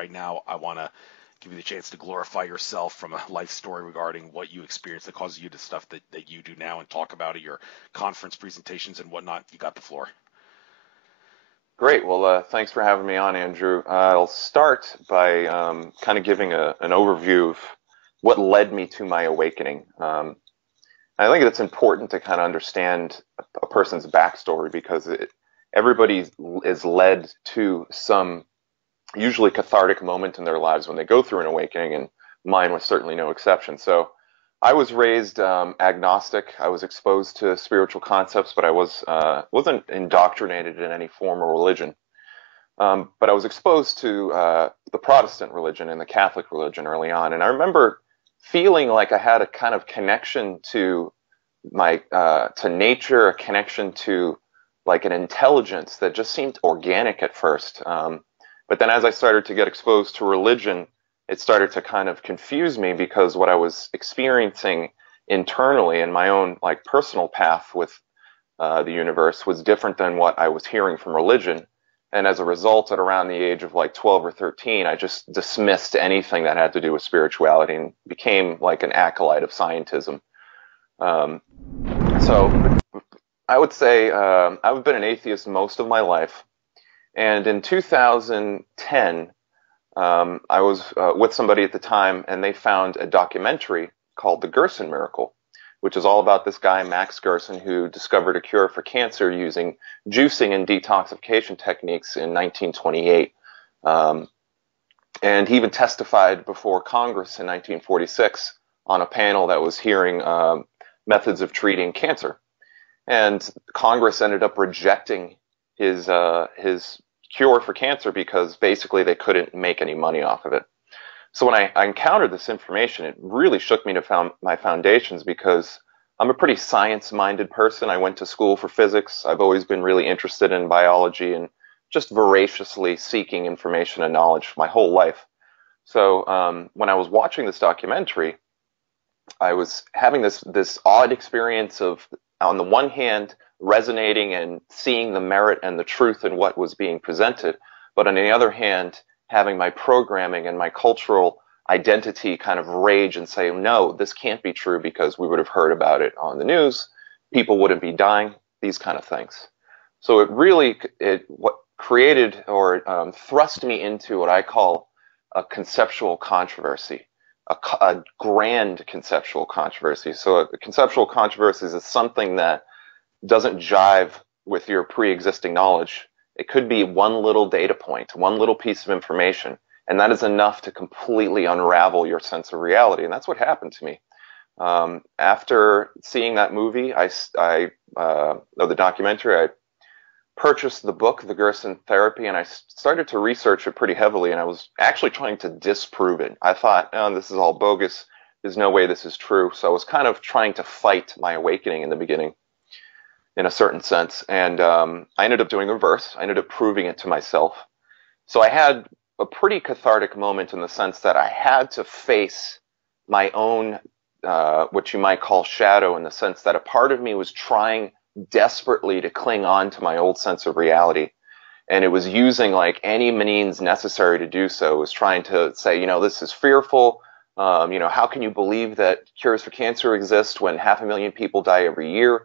right now, I want to give you the chance to glorify yourself from a life story regarding what you experienced that causes you to stuff that you do now, and talk about at your conference presentations and whatnot. You got the floor. Great. Well, thanks for having me on, Andrew. I'll start by kind of giving an overview of what led me to my awakening. I think it's important to kind of understand a person's backstory, because everybody is led to some usually cathartic moment in their lives when they go through an awakening, and mine was certainly no exception. So I was raised agnostic. I was exposed to spiritual concepts, but I wasn't indoctrinated in any form or religion. But I was exposed to the Protestant religion and the Catholic religion early on, and I remember feeling like I had a kind of connection to to nature, a connection to like an intelligence that just seemed organic at first. But then as I started to get exposed to religion, it started to kind of confuse me, because what I was experiencing internally in my own like personal path with the universe was different than what I was hearing from religion. And as a result, at around the age of like 12 or 13, I just dismissed anything that had to do with spirituality and became like an acolyte of scientism. So I would say I've been an atheist most of my life. And in 2010, I was with somebody at the time, and they found a documentary called The Gerson Miracle, which is all about this guy, Max Gerson, who discovered a cure for cancer using juicing and detoxification techniques in 1928. And he even testified before Congress in 1946 on a panel that was hearing methods of treating cancer. And Congress ended up rejecting his cure for cancer because basically they couldn't make any money off of it. So when I encountered this information, it really shook me to my foundations, because I'm a pretty science-minded person. I went to school for physics. I've always been really interested in biology and just voraciously seeking information and knowledge my whole life. So when I was watching this documentary, I was having this odd experience of, on the one hand, resonating and seeing the merit and the truth in what was being presented, but on the other hand, having my programming and my cultural identity kind of rage and say, no, this can't be true, because we would have heard about it on the news, people wouldn't be dying, these kind of things. So what created or thrust me into what I call a conceptual controversy, a grand conceptual controversy. So a conceptual controversy is something that doesn't jive with your pre-existing knowledge. It could be one little data point, one little piece of information, and that is enough to completely unravel your sense of reality. And that's what happened to me. After seeing that movie, the documentary, I purchased the book, The Gerson Therapy, and I started to research it pretty heavily, and I was actually trying to disprove it. I thought, oh, this is all bogus. There's no way this is true. So I was kind of trying to fight my awakening in the beginning, in a certain sense. And I ended up doing the reverse. I ended up proving it to myself. So I had a pretty cathartic moment, in the sense that I had to face my own, what you might call shadow, in the sense that a part of me was trying desperately to cling on to my old sense of reality. And it was using like any means necessary to do so. It was trying to say, this is fearful. How can you believe that cures for cancer exist when 500,000 people die every year?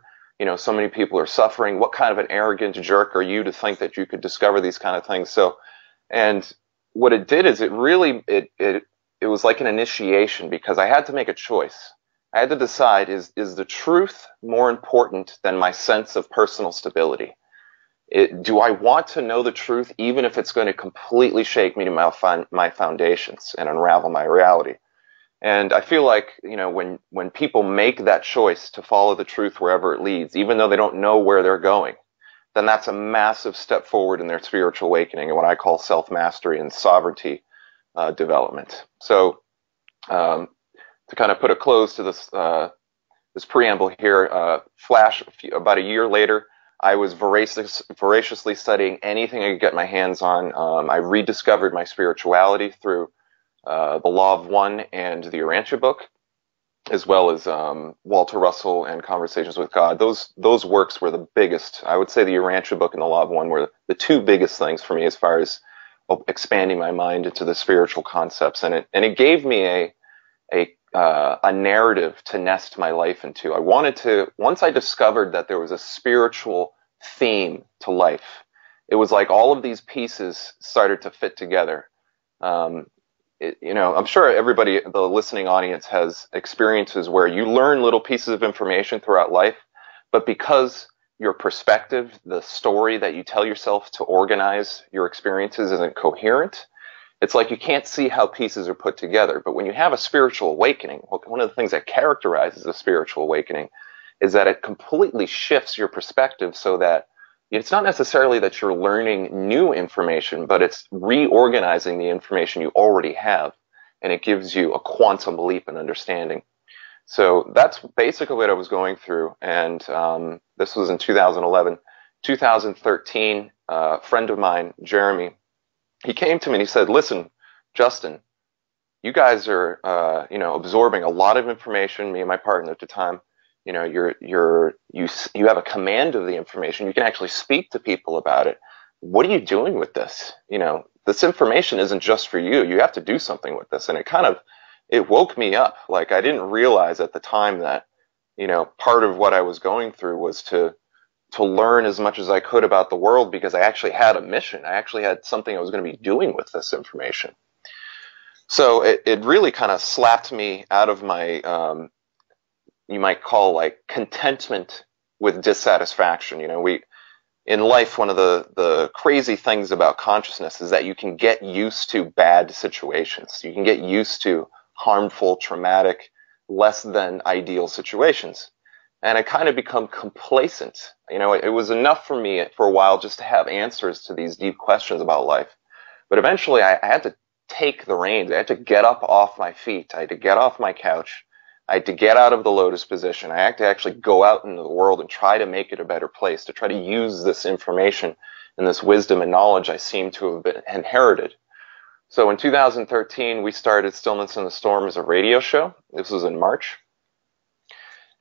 So many people are suffering. What kind of an arrogant jerk are you to think that you could discover these kind of things? So, and what it did is it was like an initiation, because I had to make a choice. I had to decide, is the truth more important than my sense of personal stability? Do I want to know the truth, even if it's going to completely shake me to my foundations and unravel my reality? And I feel like, when people make that choice to follow the truth wherever it leads, even though they don't know where they're going, then that's a massive step forward in their spiritual awakening, and what I call self-mastery and sovereignty development. So to kind of put a close to this preamble here, about a year later, I was voraciously studying anything I could get my hands on. I rediscovered my spirituality through the Law of One and the Urantia book, as well as Walter Russell and Conversations with God. Those works were the biggest. I would say the Urantia book and the Law of One were the two biggest things for me as far as expanding my mind into the spiritual concepts, and it gave me a narrative to nest my life into. I wanted to, once I discovered that there was a spiritual theme to life, it was like all of these pieces started to fit together. I'm sure everybody, the listening audience, has experiences where you learn little pieces of information throughout life, but because your perspective, the story that you tell yourself to organize your experiences isn't coherent, it's like you can't see how pieces are put together. But when you have a spiritual awakening, one of the things that characterizes a spiritual awakening is that it completely shifts your perspective, so that it's not necessarily that you're learning new information, but it's reorganizing the information you already have, and it gives you a quantum leap in understanding. So that's basically what I was going through, and this was in 2011. 2013, a friend of mine, Jeremy, he came to me and he said, "Listen, Justin, you guys are, absorbing a lot of information. Me and my partner at the time, you have a command of the information. You can actually speak to people about it. What are you doing with this? This information isn't just for you. You have to do something with this." And it woke me up. Like, I didn't realize at the time that, part of what I was going through was to learn as much as I could about the world, because I actually had a mission. I actually had something I was going to be doing with this information. So it really kind of slapped me out of my, you might call, like, contentment with dissatisfaction. In life, one of the crazy things about consciousness is that you can get used to bad situations. You can get used to harmful, traumatic, less than ideal situations. And I kind of become complacent. It was enough for me for a while just to have answers to these deep questions about life. But eventually I had to take the reins. I had to get up off my feet. I had to get off my couch. I had to get out of the lotus position. I had to actually go out into the world and try to make it a better place, to try to use this information and this wisdom and knowledge I seem to have inherited. So in 2013, we started Stillness in the Storm as a radio show. This was in March.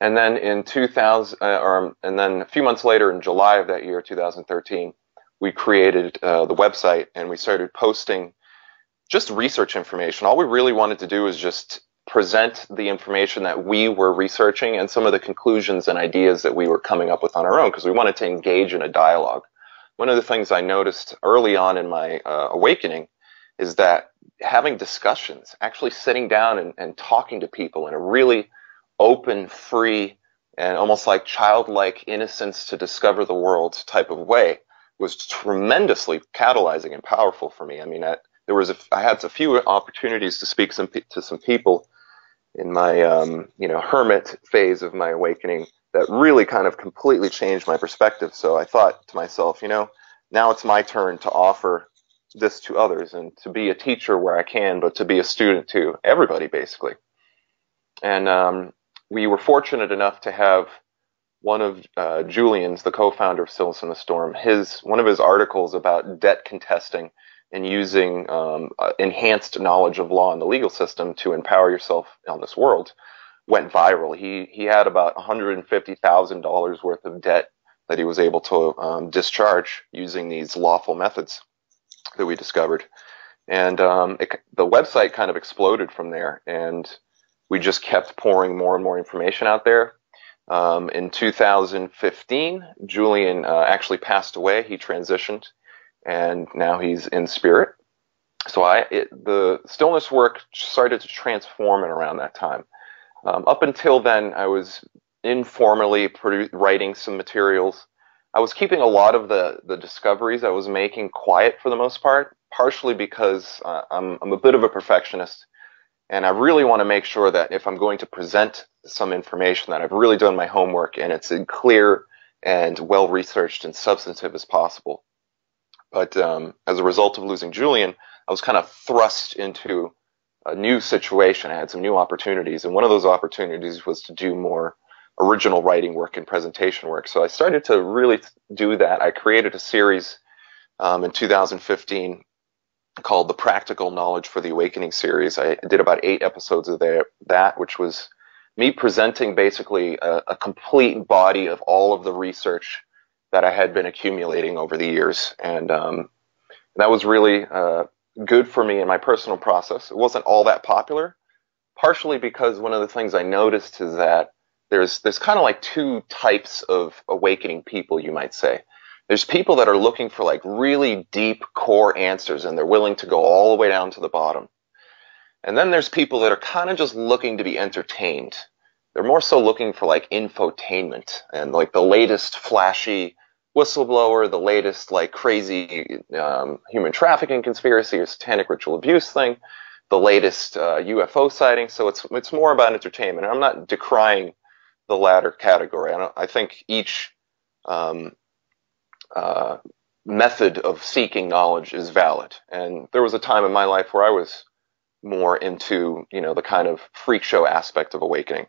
And then in 2000, and then a few months later, in July of that year, 2013, we created the website, and we started posting just research information. All we really wanted to do was just present the information that we were researching and some of the conclusions and ideas that we were coming up with on our own, because we wanted to engage in a dialogue. One of the things I noticed early on in my awakening is that having discussions, actually sitting down and talking to people in a really open, free, and almost like childlike innocence to discover the world type of way was tremendously catalyzing and powerful for me. I mean, I had a few opportunities to speak to some people in my hermit phase of my awakening that really kind of completely changed my perspective. So I thought to myself, now it's my turn to offer this to others, and to be a teacher where I can, but to be a student to everybody, basically. And we were fortunate enough to have one of Julian's, the co-founder of Stillness in the Storm, one of his articles about debt contesting and using enhanced knowledge of law and the legal system to empower yourself on this world went viral. He had about $150,000 worth of debt that he was able to discharge using these lawful methods that we discovered. And the website kind of exploded from there, and we just kept pouring more and more information out there. In 2015, Julian actually passed away. He transitioned, and now he's in spirit. So the stillness work started to transform in around that time. Up until then, I was informally writing some materials. I was keeping a lot of the discoveries I was making quiet for the most part, partially because I'm a bit of a perfectionist, and I really want to make sure that if I'm going to present some information, that I've really done my homework and it's clear and well-researched and substantive as possible. But as a result of losing Julian, I was kind of thrust into a new situation. I had some new opportunities, and one of those opportunities was to do more original writing work and presentation work. So I started to really do that. I created a series in 2015 called the Practical Knowledge for the Awakening series. I did about 8 episodes of that, which was me presenting basically a complete body of all of the research that I had been accumulating over the years. And And that was really good for me in my personal process. It wasn't all that popular, partially because one of the things I noticed is that there's kind of like two types of awakening people, you might say. There's people that are looking for like really deep core answers, and they're willing to go all the way down to the bottom. And then there's people that are kind of just looking to be entertained. They're more so looking for like infotainment and like the latest flashy whistleblower, the latest like crazy human trafficking conspiracy or satanic ritual abuse thing, the latest UFO sighting. So it's more about entertainment. And I'm not decrying the latter category. I think each method of seeking knowledge is valid. And there was a time in my life where I was more into, the kind of freak show aspect of awakening.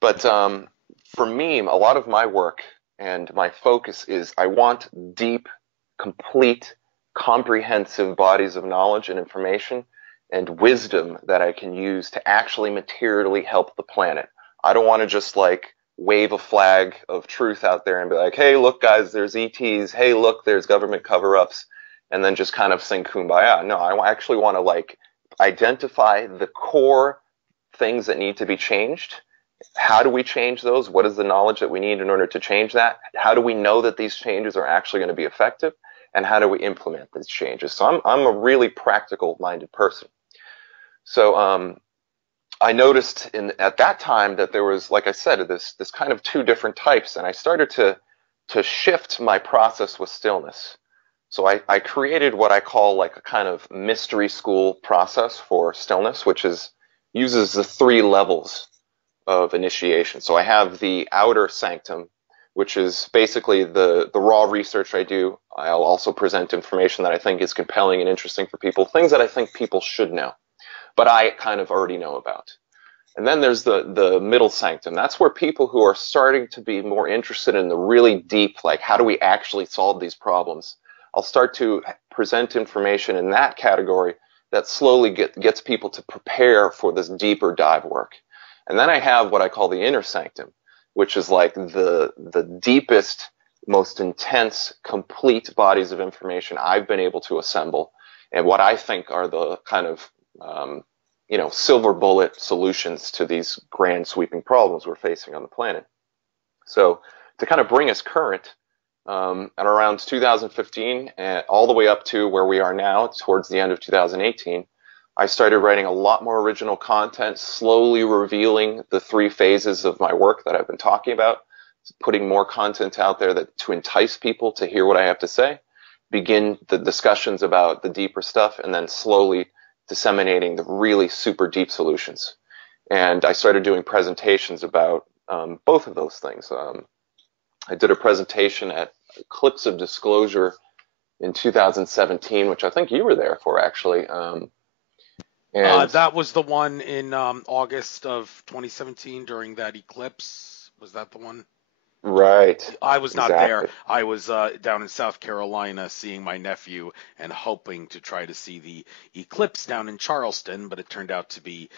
But for me, a lot of my work and my focus is I want deep, complete, comprehensive bodies of knowledge and information and wisdom that I can use to actually materially help the planet. I don't want to just like wave a flag of truth out there and be like, hey, look, guys, there's ETs. Hey, look, there's government cover-ups, and then just kind of sing kumbaya. No, I actually want to like identify the core things that need to be changed. How do we change those? What is the knowledge that we need in order to change that? How do we know that these changes are actually going to be effective? And how do we implement these changes? So I'm a really practical-minded person. So I noticed at that time that there was, like I said, this kind of two different types, and I started to shift my process with stillness. So I created what I call like a kind of mystery school process for stillness, which uses the three levels of initiation. So I have the outer sanctum, which is basically the raw research I do. I'll also present information that I think is compelling and interesting for people, things that I think people should know, but I kind of already know about. And then there's the middle sanctum. That's where people who are starting to be more interested in the really deep, like how do we actually solve these problems? I'll start to present information in that category that slowly gets people to prepare for this deeper dive work. And then I have what I call the inner sanctum, which is like the deepest, most intense, complete bodies of information I've been able to assemble, and what I think are the kind of silver bullet solutions to these grand sweeping problems we're facing on the planet. So to kind of bring us current, at around 2015, all the way up to where we are now, towards the end of 2018, I started writing a lot more original content, slowly revealing the three phases of my work that I've been talking about, putting more content out there to entice people to hear what I have to say, begin the discussions about the deeper stuff, and then slowly disseminating the really super deep solutions. And I started doing presentations about both of those things. I did a presentation at Eclipse of Disclosure in 2017, which I think you were there for, actually. That was the one in August of 2017 during that eclipse. Was that the one? Right. I was not Exactly. there. I was down in South Carolina seeing my nephew and hoping to try to see the eclipse down in Charleston, but it turned out to be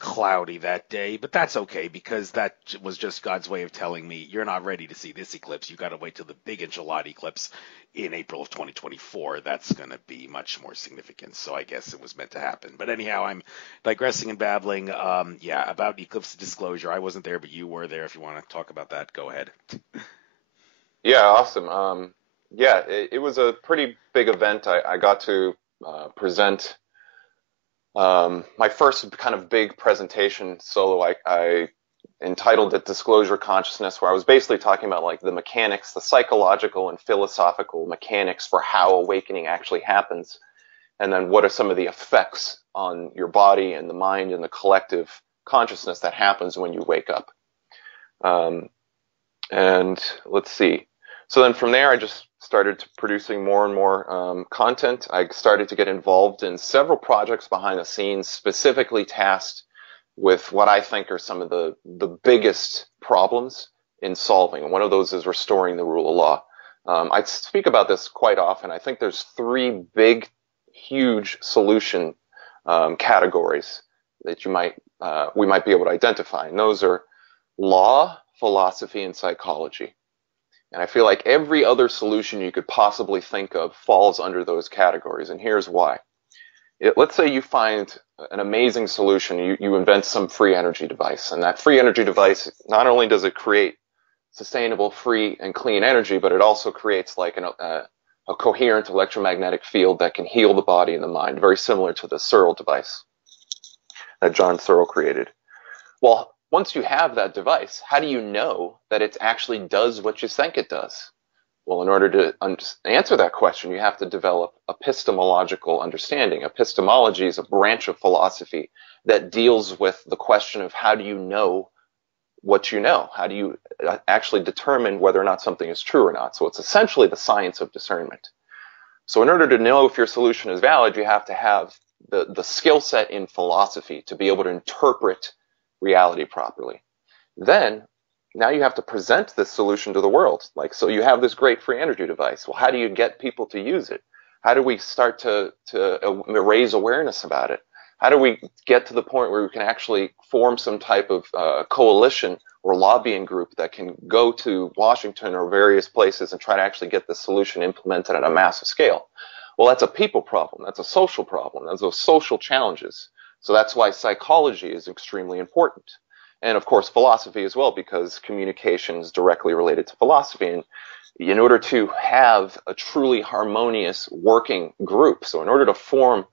cloudy that day. But that's okay, because that was just God's way of telling me you're not ready to see this eclipse. You got to wait till the big enchilada eclipse in April of 2024. That's going to be much more significant. So I guess it was meant to happen. But anyhow, I'm digressing and babbling. About eclipse disclosure. I wasn't there, but you were there. If you want to talk about that, go ahead. Yeah, awesome. It was a pretty big event. I got to present my first kind of big presentation solo. I entitled it Disclosure Consciousness, where I was basically talking about like the mechanics, the psychological and philosophical mechanics for how awakening actually happens, and then what are some of the effects on your body and the mind and the collective consciousness that happens when you wake up. And let's see. So then from there, I just started producing more and more content. I started to get involved in several projects behind the scenes, specifically tasked with what I think are some of the biggest problems in solving. And one of those is restoring the rule of law. I speak about this quite often. I think there's three big, huge solution categories that we might be able to identify. And those are law, philosophy, and psychology. And I feel like every other solution you could possibly think of falls under those categories. And here's why. Let's say you find an amazing solution. You invent some free energy device. And that free energy device, not only does it create sustainable, free, and clean energy, but it also creates like a coherent electromagnetic field that can heal the body and the mind, very similar to the Searle device that John Searle created. Well, once you have that device, how do you know that it actually does what you think it does? Well, in order to answer that question, you have to develop epistemological understanding. Epistemology is a branch of philosophy that deals with the question of how do you know what you know? How do you actually determine whether or not something is true or not? So it's essentially the science of discernment. So in order to know if your solution is valid, you have to have the skill set in philosophy to be able to interpret reality properly. Then, now you have to present this solution to the world. Like, so you have this great free energy device. Well, how do you get people to use it? How do we start to raise awareness about it? How do we get to the point where we can actually form some type of coalition or lobbying group that can go to Washington or various places and try to actually get the solution implemented at a massive scale? Well, that's a people problem. That's a social problem. That's those social challenges. So that's why psychology is extremely important. And of course, philosophy as well, because communication is directly related to philosophy. And in order to have a truly harmonious working group, so in order to form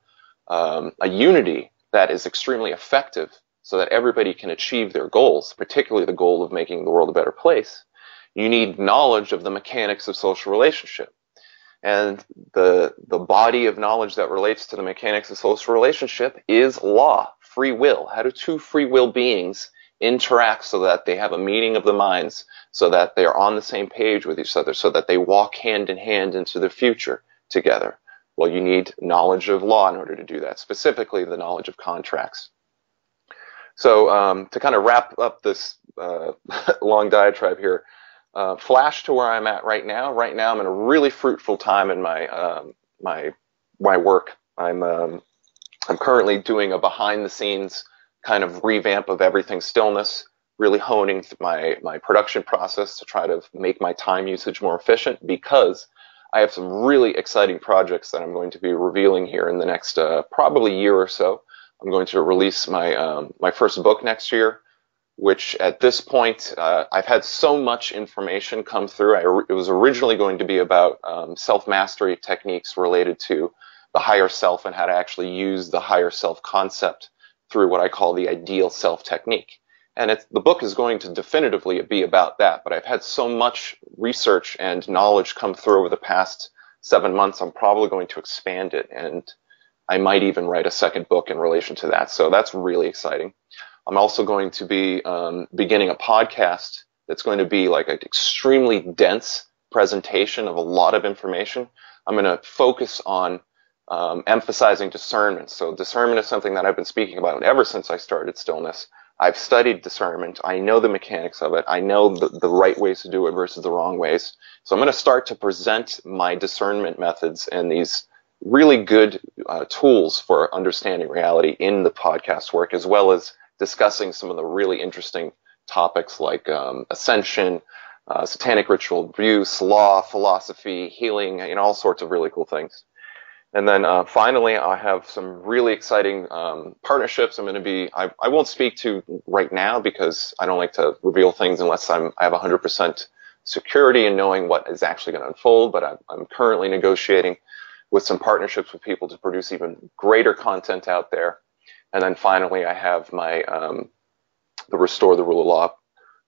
a unity that is extremely effective so that everybody can achieve their goals, particularly the goal of making the world a better place, you need knowledge of the mechanics of social relationship. And the body of knowledge that relates to the mechanics of social relationship is law, free will. How do two free will beings interact so that they have a meeting of the minds, so that they are on the same page with each other, so that they walk hand in hand into the future together? Well, you need knowledge of law in order to do that, specifically the knowledge of contracts. So to kind of wrap up this long diatribe here, flash to where I'm at right now. Right now, I'm in a really fruitful time in my work. I'm currently doing a behind-the-scenes kind of revamp of everything stillness, really honing my production process to try to make my time usage more efficient, because I have some really exciting projects that I'm going to be revealing here in the next probably year or so. I'm going to release my first book next year, which at this point, I've had so much information come through. It was originally going to be about self-mastery techniques related to the higher self and how to actually use the higher self concept through what I call the ideal self technique. And the book is going to definitively be about that, but I've had so much research and knowledge come through over the past 7 months, I'm probably going to expand it, and I might even write a second book in relation to that. So that's really exciting. I'm also going to be beginning a podcast that's going to be like an extremely dense presentation of a lot of information. I'm going to focus on emphasizing discernment. So discernment is something that I've been speaking about ever since I started Stillness. I've studied discernment. I know the mechanics of it. I know the right ways to do it versus the wrong ways. So I'm going to start to present my discernment methods and these really good tools for understanding reality in the podcast work, as well as discussing some of the really interesting topics like ascension, satanic ritual abuse, law, philosophy, healing, all sorts of really cool things. And then finally, I have some really exciting partnerships I'm going to be, I won't speak to right now because I don't like to reveal things unless I have 100% security in knowing what is actually going to unfold, but I'm currently negotiating with some partnerships with people to produce even greater content out there. And then finally, I have my the Restore the Rule of Law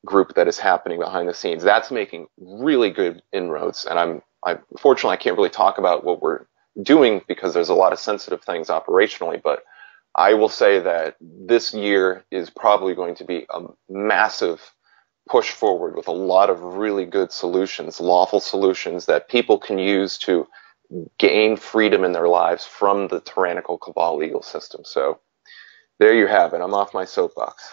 group that is happening behind the scenes. That's making really good inroads. And unfortunately, I can't really talk about what we're doing because there's a lot of sensitive things operationally, but I will say that this year is probably going to be a massive push forward with a lot of really good solutions, lawful solutions that people can use to gain freedom in their lives from the tyrannical cabal legal system. So there you have it. I'm off my soapbox.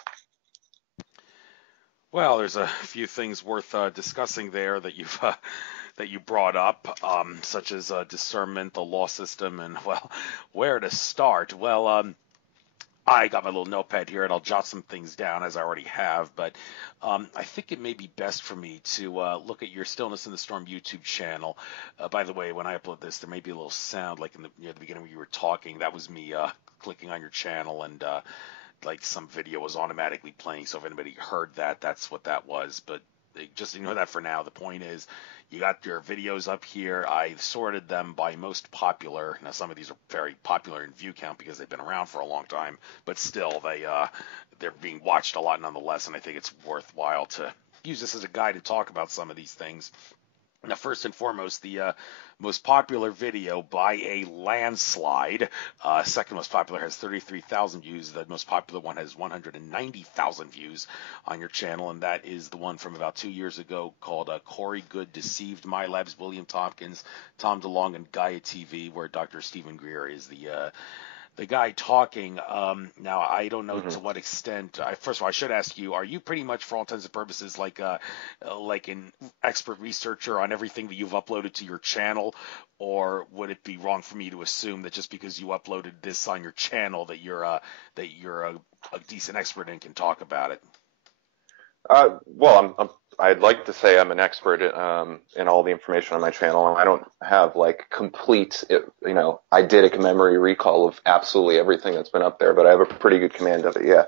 Well, there's a few things worth discussing there that you brought up, such as discernment, the law system, and well, where to start? Well, I got my little notepad here, and I'll jot some things down as I already have. But I think it may be best for me to look at your Stillness in the Storm YouTube channel. By the way, when I upload this, there may be a little sound like in the near the beginning when you were talking. That was me clicking on your channel, and like some video was automatically playing. So if anybody heard that, that's what that was. But just ignore that for now. The point is, you got your videos up here. I sorted them by most popular. Now, some of these are very popular in view count because they've been around for a long time, but still, they're being watched a lot nonetheless, and I think it's worthwhile to use this as a guide to talk about some of these things. Now, first and foremost, the most popular video by a landslide. Second most popular has 33,000 views. The most popular one has 190,000 views on your channel, and that is the one from about 2 years ago called Corey Goode Deceived My Labs, William Tompkins, Tom DeLonge, and Gaia TV, where Dr. Stephen Greer is the guy talking. Now, I don't know to what extent. First of all, I should ask you: are you pretty much, for all intents and purposes, like an expert researcher on everything that you've uploaded to your channel, or would it be wrong for me to assume that just because you uploaded this on your channel that you're a decent expert and can talk about it? Well, I'd like to say I'm an expert in all the information on my channel, and I don't have like complete, eidetic memory recall of absolutely everything that's been up there, but I have a pretty good command of it. Yeah.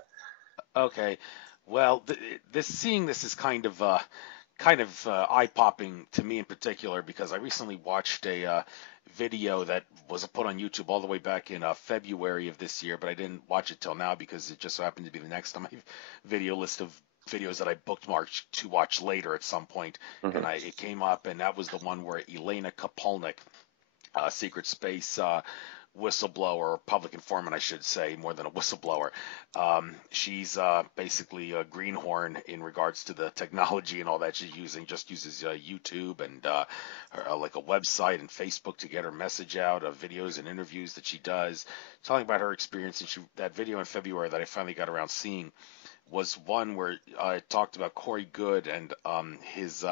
Okay. Well, seeing this is kind of eye-popping to me in particular, because I recently watched a video that was put on YouTube all the way back in February of this year, but I didn't watch it till now because it just so happened to be the next on my video list of videos that I bookmarked to watch later at some point, and it came up, and that was the one where Elena Kapolnik, secret space whistleblower, or public informant, I should say, more than a whistleblower. She's basically a greenhorn in regards to the technology and all that she's using. Just uses YouTube and like a website and Facebook to get her message out, of videos and interviews that she does, telling about her experience. And that video in February that I finally got around seeing was one where I talked about Corey Goode and his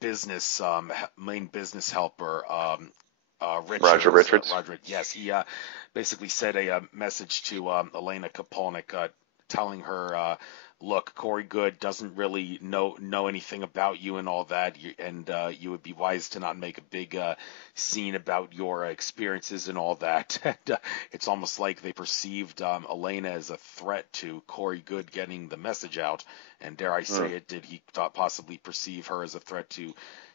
business main business helper, Roger Richards. Yes, he basically sent a message to Elena Kapolnik, telling her, look, Corey Goode doesn't really know anything about you and all that, and you would be wise to not make a big scene about your experiences and all that. And it's almost like they perceived Elena as a threat to Corey Goode getting the message out, and dare I say it, did he possibly perceive her as a threat to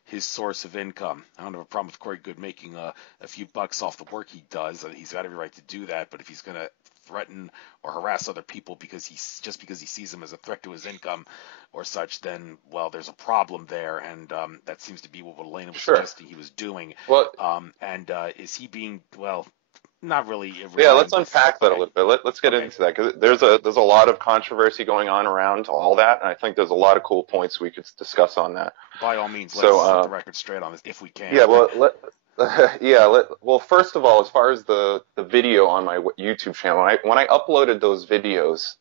his source of income? I don't have a problem with Corey Goode making a few bucks off the work he does. He's got every right to do that, but if he's going to threaten or harass other people because he sees them as a threat to his income or such, then, well, there's a problem there, and that seems to be what Elena was suggesting he was doing. Well, is he being, well, not really? Yeah, let's unpack that a little bit. Let's get into that, because there's a lot of controversy going on around all that, and I think there's a lot of cool points we could discuss on that. By all means, let's set the record straight on this if we can. Yeah, well, well, first of all, as far as the video on my YouTube channel, when I uploaded those videos,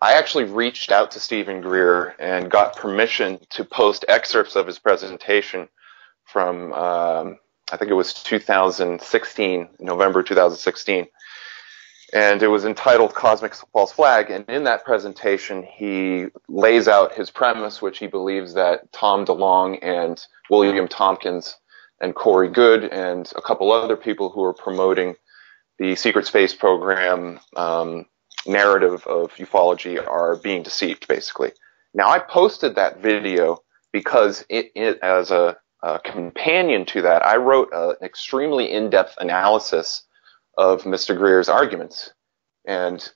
I actually reached out to Stephen Greer and got permission to post excerpts of his presentation from I think it was 2016, November 2016, and it was entitled Cosmic False Flag. And in that presentation, he lays out his premise, which he believes that Tom DeLonge and William Tompkins and Corey Goode and a couple other people who are promoting the secret space program narrative of ufology are being deceived, basically. Now, I posted that video because it as a companion to that, I wrote an extremely in-depth analysis of Mr. Greer's arguments. And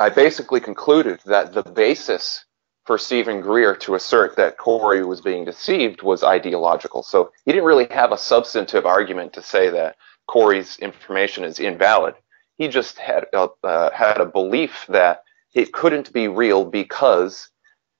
I basically concluded that the basis for Stephen Greer to assert that Corey was being deceived was ideological. So he didn't really have a substantive argument to say that Corey's information is invalid. He just had a belief that it couldn't be real because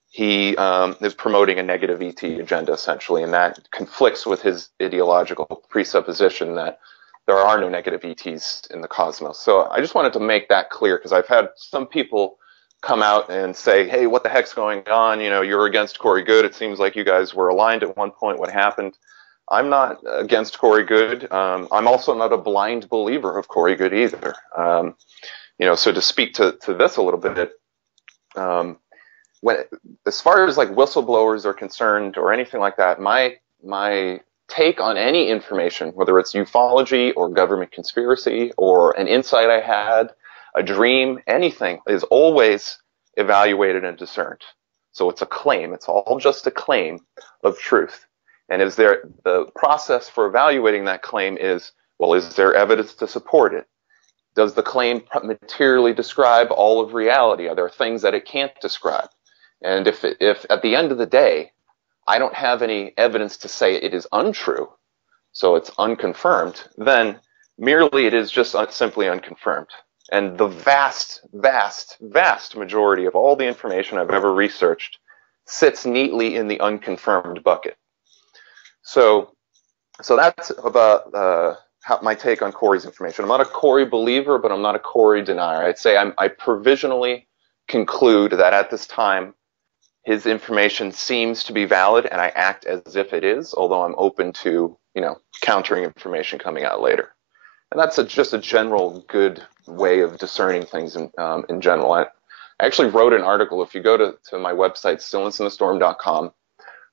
he is promoting a negative ET agenda, essentially, and that conflicts with his ideological presupposition that there are no negative ETs in the cosmos. So I just wanted to make that clear, because I've had some people come out and say, hey, what the heck's going on? You know, you're against Corey Goode. It seems like you guys were aligned at one point. What happened? I'm not against Corey Goode. I'm also not a blind believer of Corey Goode either. So to speak to this a little bit, when as far as like whistleblowers are concerned or anything like that, my take on any information, whether it's ufology or government conspiracy or an insight I had, a dream, anything, is always evaluated and discerned. So it's a claim. It's all just a claim of truth. And is there the process for evaluating that claim is, well, is there evidence to support it? Does the claim materially describe all of reality? Are there things that it can't describe? And if at the end of the day, I don't have any evidence to say it is untrue, so it's unconfirmed, then merely it is just simply unconfirmed. And the vast, vast, vast majority of all the information I've ever researched sits neatly in the unconfirmed bucket. So that's about my take on Corey's information. I'm not a Corey believer, but I'm not a Corey denier. I'd say I provisionally conclude that at this time, his information seems to be valid, and I act as if it is, although I'm open to, countering information coming out later. And that's just a general good way of discerning things in general. I actually wrote an article. If you go to my website, stillnessinthestorm.com,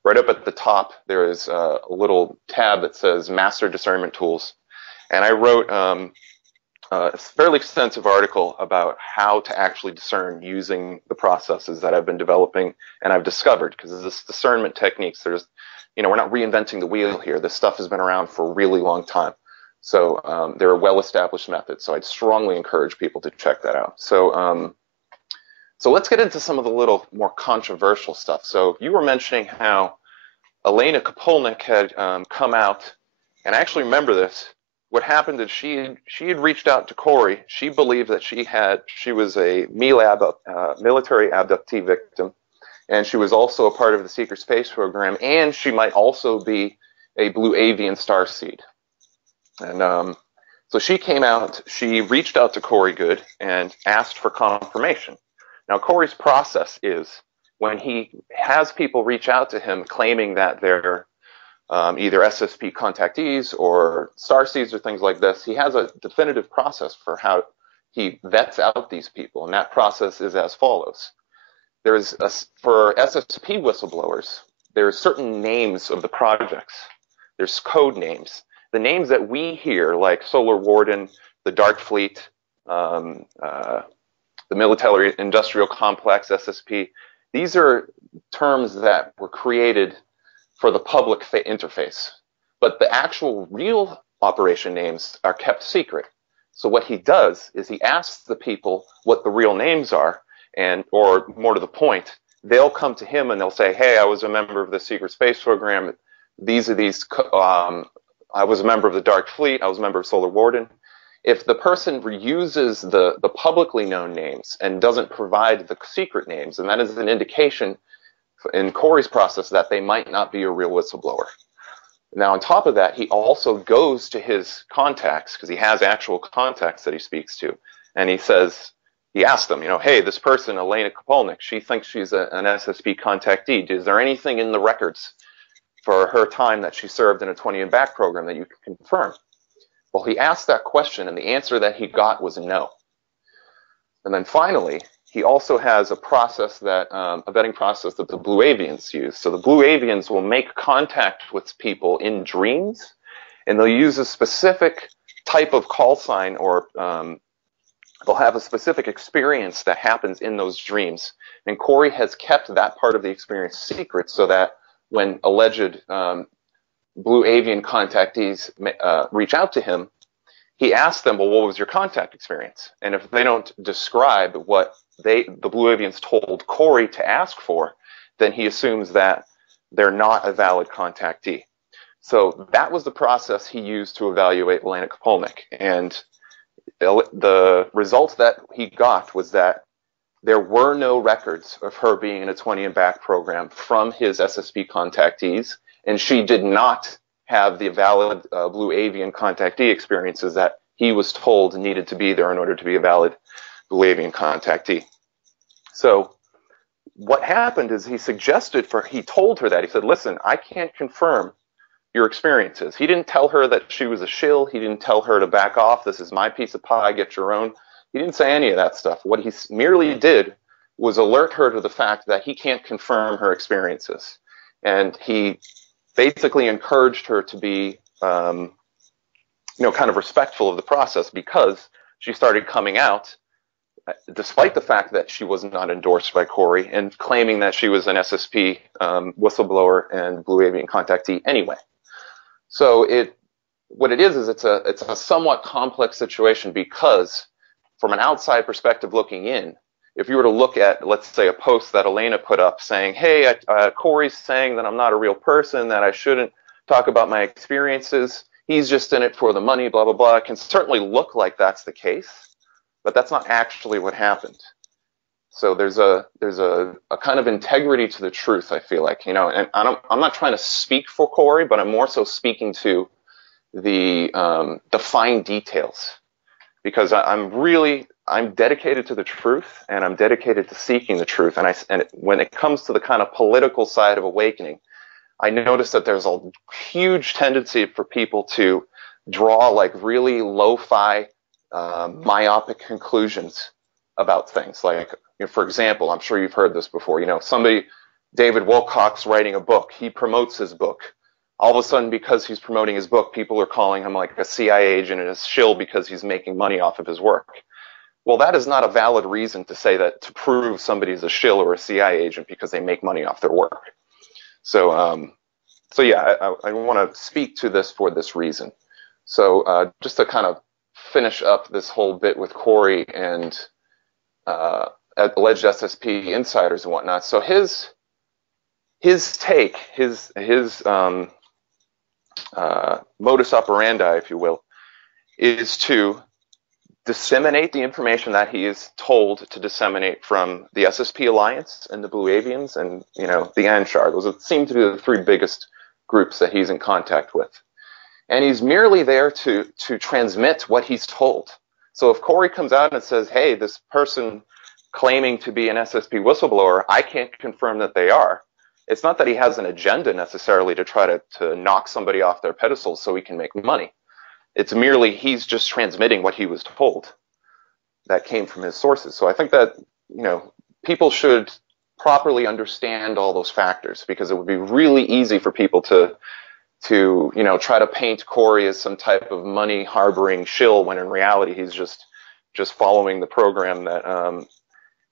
right up at the top, there is a little tab that says Master Discernment Tools. And I wrote a fairly extensive article about how to actually discern using the processes that I've been developing and I've discovered, because this discernment techniques, we're not reinventing the wheel here. This stuff has been around for a really long time. So there are well-established methods. So I'd strongly encourage people to check that out. So let's get into some of the little more controversial stuff. So you were mentioning how Elena Kopolnik had come out, and I actually remember this. What happened is she had reached out to Corey. She believed that she was a military abductee victim, and she was also a part of the secret space program, and she might also be a blue avian starseed. And so she came out. She reached out to Corey Goode and asked for confirmation. Now, Corey's process is when he has people reach out to him claiming that they're either SSP contactees or starseeds or things like this, he has a definitive process for how he vets out these people, and that process is as follows. For SSP whistleblowers, there's certain names of the projects. There's code names. The names that we hear, like Solar Warden, the Dark Fleet, the Military Industrial Complex, SSP, these are terms that were created for the public interface. But the actual real operation names are kept secret. So what he does is he asks the people what the real names are, or more to the point, they'll come to him and they'll say, hey, I was a member of the secret space program. I was a member of the Dark Fleet. I was a member of Solar Warden. If the person uses the publicly known names and doesn't provide the secret names, and that is an indication in Corey's process that they might not be a real whistleblower. Now, on top of that, he also goes to his contacts, because he has actual contacts that he speaks to, and he asks them, hey, this person, Elena Kopolnik, she thinks she's an SSP contactee. Is there anything in the records for her time that she served in a 20 and back program that you can confirm? Well, he asked that question, and the answer that he got was no. And then finally, he also has a process a vetting process that the Blue Avians use. So the Blue Avians will make contact with people in dreams, and they'll use a specific type of call sign, or they'll have a specific experience that happens in those dreams. And Corey has kept that part of the experience secret so that when alleged Blue Avian contactees reach out to him, he asks them, well, what was your contact experience? And if they don't describe what the Blue Avians told Corey to ask for, then he assumes that they're not a valid contactee. So that was the process he used to evaluate Elena Kopolnik. And the result that he got was that there were no records of her being in a 20 and back program from his SSP contactees, and she did not have the valid Blue Avian contactee experiences that he was told needed to be there in order to be a valid Blue Avian contactee. So what happened is he told her that. He said, listen, I can't confirm your experiences. He didn't tell her that she was a shill. He didn't tell her to back off. This is my piece of pie. Get your own. He didn't say any of that stuff. What he merely did was alert her to the fact that he can't confirm her experiences. And he basically encouraged her to be, kind of respectful of the process, because she started coming out, despite the fact that she was not endorsed by Corey, and claiming that she was an SSP whistleblower and Blue Avian contactee anyway. So what it is it's a somewhat complex situation, because from an outside perspective looking in, if you were to look at, let's say, a post that Elena put up saying, hey, Corey's saying that I'm not a real person, that I shouldn't talk about my experiences, he's just in it for the money, blah, blah, blah. It can certainly look like that's the case, but that's not actually what happened. So there's a kind of integrity to the truth, I feel like, and I'm not trying to speak for Corey, but I'm more so speaking to the fine details, because I'm dedicated to the truth, and I'm dedicated to seeking the truth. And when it comes to the kind of political side of awakening, I notice that there's a huge tendency for people to draw like really lo-fi, myopic conclusions about things. Like, for example, I'm sure you've heard this before, David Wilcock's writing a book. He promotes his book. All of a sudden, because he's promoting his book, people are calling him like a CIA agent and a shill because he's making money off of his work. Well, that is not a valid reason to say that, to prove somebody's a shill or a CIA agent because they make money off their work. So yeah, I want to speak to this for this reason. So just to kind of finish up this whole bit with Corey and alleged SSP insiders and whatnot. So his take, his modus operandi, if you will, is to disseminate the information that he is told to disseminate from the SSP Alliance and the Blue Avians and, the Anshar. Those seem to be the three biggest groups that he's in contact with. And he's merely there to transmit what he's told. So if Corey comes out and says, hey, this person claiming to be an SSP whistleblower, I can't confirm that they are. It's not that he has an agenda necessarily to try to knock somebody off their pedestal so he can make money. It's merely he's just transmitting what he was told that came from his sources. So I think that, people should properly understand all those factors, because it would be really easy for people to try to paint Corey as some type of money harboring shill, when in reality he's just following the program that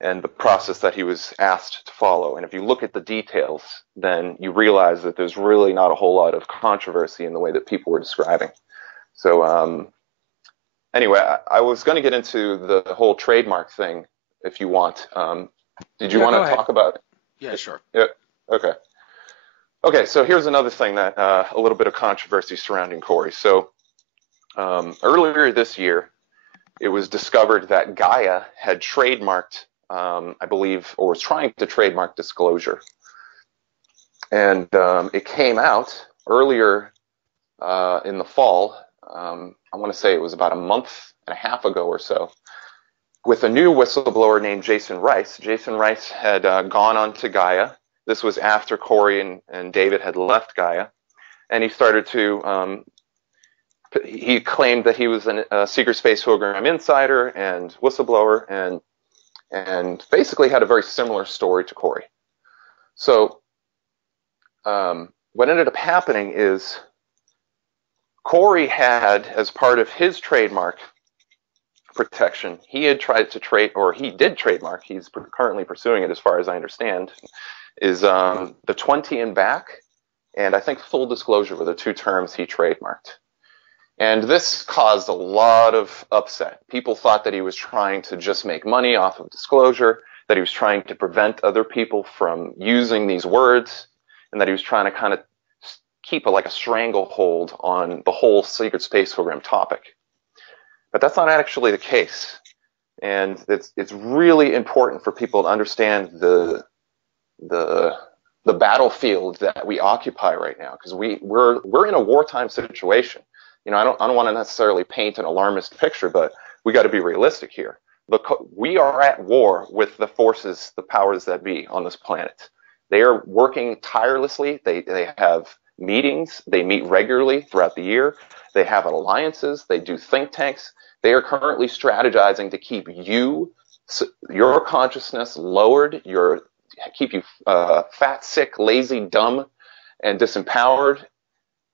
and the process that he was asked to follow. And if you look at the details, then you realize that there's really not a whole lot of controversy in the way that people were describing. So anyway, I was going to get into the whole trademark thing if you want. Did you want to talk about it? Yeah, sure. Yeah. Okay. Okay, so here's another thing that a little bit of controversy surrounding Corey. So earlier this year, it was discovered that Gaia had trademarked, I believe, or was trying to trademark disclosure. And it came out earlier in the fall. I want to say it was about a month and a half ago or so, with a new whistleblower named Jason Rice. Jason Rice had gone on to Gaia. This was after Corey and David had left Gaia. And he started to, he claimed that he was a secret space program insider and whistleblower, and basically had a very similar story to Corey. So what ended up happening is Corey had, as part of his trademark protection, he had tried to he did trademark, he's currently pursuing it as far as I understand, is the 20 and back, and I think full disclosure were the two terms he trademarked. And this caused a lot of upset. People thought that he was trying to just make money off of disclosure, that he was trying to prevent other people from using these words, and that he was trying to kind of keep a stranglehold on the whole secret space program topic. But that's not actually the case. And it's really important for people to understand the battlefield that we occupy right now, because we're in a wartime situation. I don't want to necessarily paint an alarmist picture, but we got to be realistic here. We are at war with the forces, the powers that be on this planet. They are working tirelessly. They have meetings. They meet regularly throughout the year. They have alliances. They do think tanks. They are currently strategizing to keep your consciousness lowered, keep you fat, sick, lazy, dumb, and disempowered,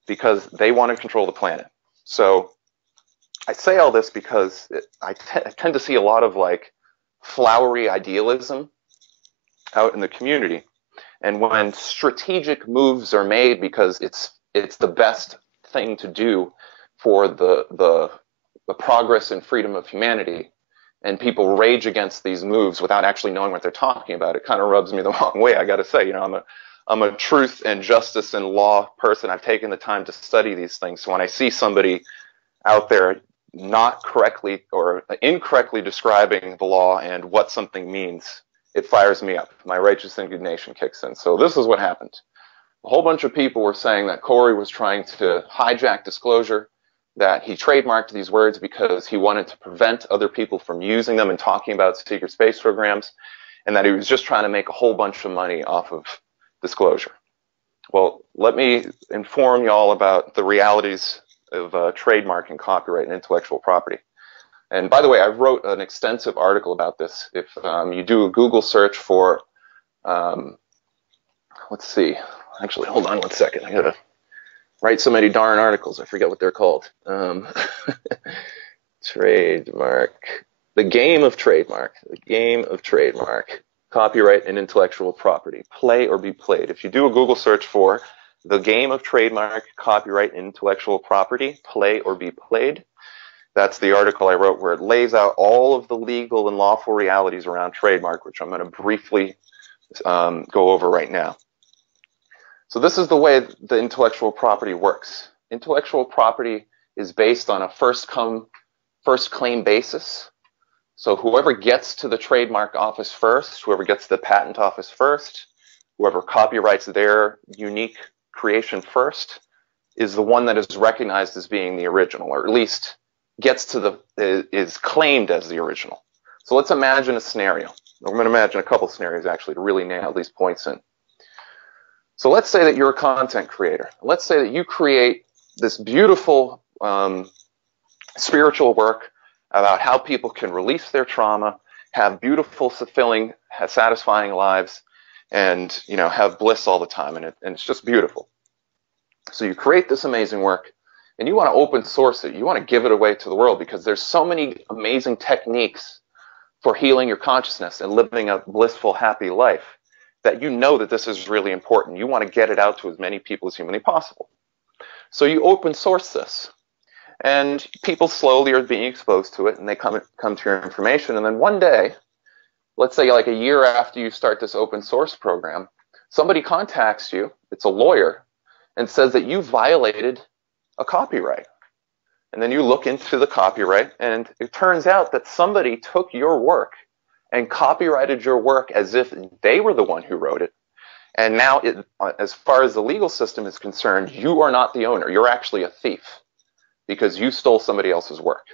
because they want to control the planet. So I say all this because I tend to see a lot of like flowery idealism out in the community. And when strategic moves are made because it's the best thing to do for the progress and freedom of humanity, and people rage against these moves without actually knowing what they're talking about, it kind of rubs me the wrong way. I got to say, I'm a truth and justice and law person. I've taken the time to study these things. So when I see somebody out there not correctly or incorrectly describing the law and what something means, it fires me up. My righteous indignation kicks in. So this is what happened. A whole bunch of people were saying that Corey was trying to hijack disclosure, that he trademarked these words because he wanted to prevent other people from using them and talking about secret space programs, and that he was just trying to make a whole bunch of money off of disclosure. Well, let me inform you all about the realities of trademark and copyright and intellectual property. And by the way, I wrote an extensive article about this. If you do a Google search for, let's see, actually, hold on one second. I gotta write so many darn articles, I forget what they're called. Trademark, the game of trademark, copyright and intellectual property, play or be played. If you do a Google search for the game of trademark, copyright, and intellectual property, play or be played, that's the article I wrote where it lays out all of the legal and lawful realities around trademark, which I'm going to briefly go over right now. So this is the way the intellectual property works. Intellectual property is based on a first claim basis. So whoever gets to the trademark office first, whoever gets to the patent office first, whoever copyrights their unique creation first, is the one that is recognized as being the original, or at least is claimed as the original. So let's imagine a scenario. I'm going to imagine a couple scenarios actually to really nail these points in. So let's say that you're a content creator. Let's say that you create this beautiful spiritual work about how people can release their trauma, have beautiful, fulfilling, satisfying lives, and have bliss all the time, and it's just beautiful. So you create this amazing work, and you want to open source it. You want to give it away to the world because there's so many amazing techniques for healing your consciousness and living a blissful, happy life that that this is really important. You want to get it out to as many people as humanly possible. So you open source this, and people slowly are being exposed to it, and they come to your information, and then one day, let's say like a year after you start this open source program, somebody contacts you, it's a lawyer, and says that you violated a copyright. And then you look into the copyright, and it turns out that somebody took your work and copyrighted your work as if they were the one who wrote it. And now, as far as the legal system is concerned, you are not the owner. You're actually a thief because you stole somebody else's work.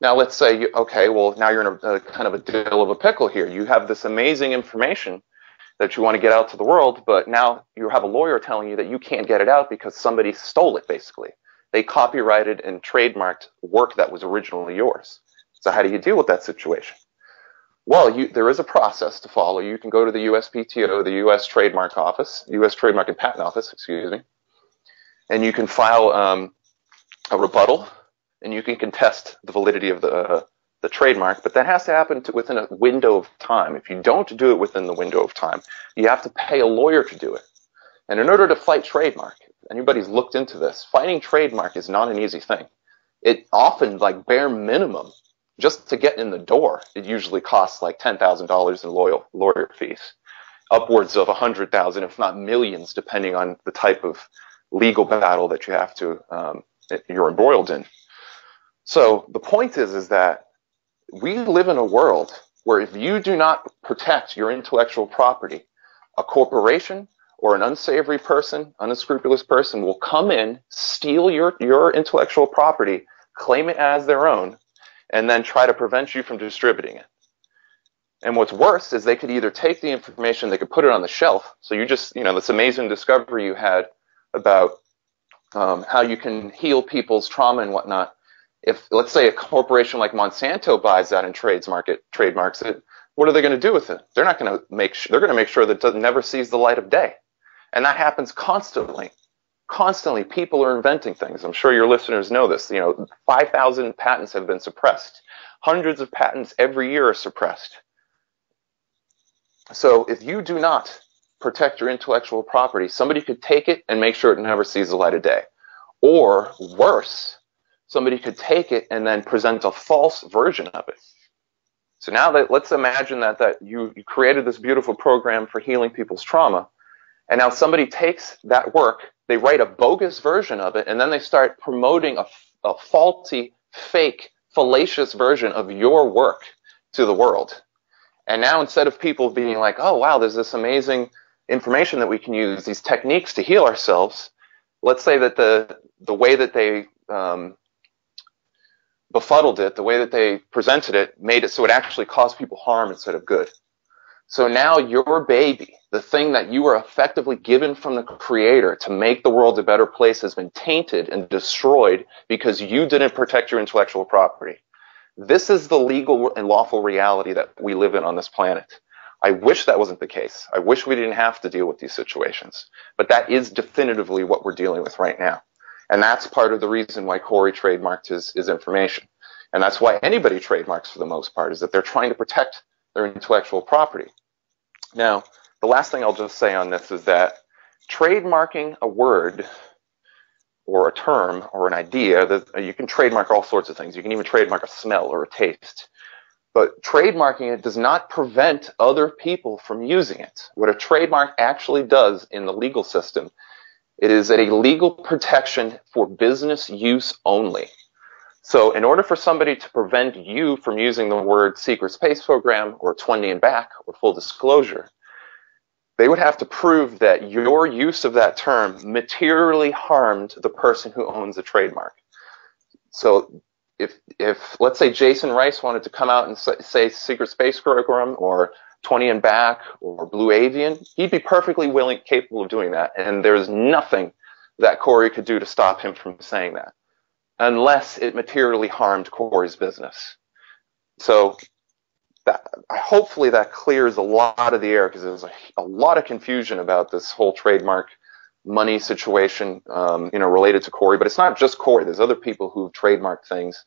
Now, let's say, okay, well, now you're in a kind of a dill of a pickle here. You have this amazing information that you want to get out to the world, but now you have a lawyer telling you that you can't get it out because somebody stole it, basically. They copyrighted and trademarked work that was originally yours. So how do you deal with that situation? Well, there is a process to follow. You can go to the USPTO, the U.S. Trademark Office, U.S. Trademark and Patent Office, excuse me, and you can file a rebuttal, and you can contest the validity of the trademark, but that has to happen within a window of time. If you don't do it within the window of time, you have to pay a lawyer to do it. And in order to fight trademark, if anybody's looked into this, fighting trademark is not an easy thing. It often, like bare minimum, just to get in the door, it usually costs like $10,000 in lawyer fees, upwards of $100,000, if not millions, depending on the type of legal battle that you're embroiled in. So the point is that we live in a world where if you do not protect your intellectual property, a corporation or an unsavory person, unscrupulous person will come in, steal your intellectual property, claim it as their own, and then try to prevent you from distributing it. And what's worse is they could either take the information, they could put it on the shelf. So you just, this amazing discovery you had about how you can heal people's trauma and whatnot. If, let's say, a corporation like Monsanto buys that and trademarks it, what are they going to do with it? They're not going to they're going to make sure that it never sees the light of day. And that happens constantly. Constantly, people are inventing things. I'm sure your listeners know this. 5,000 patents have been suppressed. Hundreds of patents every year are suppressed. So if you do not protect your intellectual property, somebody could take it and make sure it never sees the light of day. Or worse, somebody could take it and then present a false version of it. So now let's imagine that you created this beautiful program for healing people's trauma, and now somebody takes that work, they write a bogus version of it, and then they start promoting a faulty, fake, fallacious version of your work to the world. And now instead of people being like, oh, wow, there's this amazing information that we can use, these techniques to heal ourselves, let's say that the way that they befuddled it, the way that they presented it, made it so it actually caused people harm instead of good. So now your baby, the thing that you were effectively given from the Creator to make the world a better place, has been tainted and destroyed because you didn't protect your intellectual property. This is the legal and lawful reality that we live in on this planet. I wish that wasn't the case. I wish we didn't have to deal with these situations. But that is definitively what we're dealing with right now. And that's part of the reason why Corey trademarked his information. And that's why anybody trademarks for the most part, is that they're trying to protect their intellectual property. Now, the last thing I'll just say on this is that trademarking a word or a term or an idea, that you can trademark all sorts of things. You can even trademark a smell or a taste. But trademarking it does not prevent other people from using it. What a trademark actually does in the legal system, it is a legal protection for business use only. So in order for somebody to prevent you from using the word secret space program or 20 and back or full disclosure, they would have to prove that your use of that term materially harmed the person who owns the trademark. So if let's say Jason Rice wanted to come out and say secret space program or 20 and back or blue avian, he'd be perfectly capable of doing that. And there's nothing that Corey could do to stop him from saying that, unless it materially harmed Corey's business. So hopefully that clears a lot of the air, because there's a lot of confusion about this whole trademark money situation, related to Corey. But it's not just Corey. There's other people who've trademarked things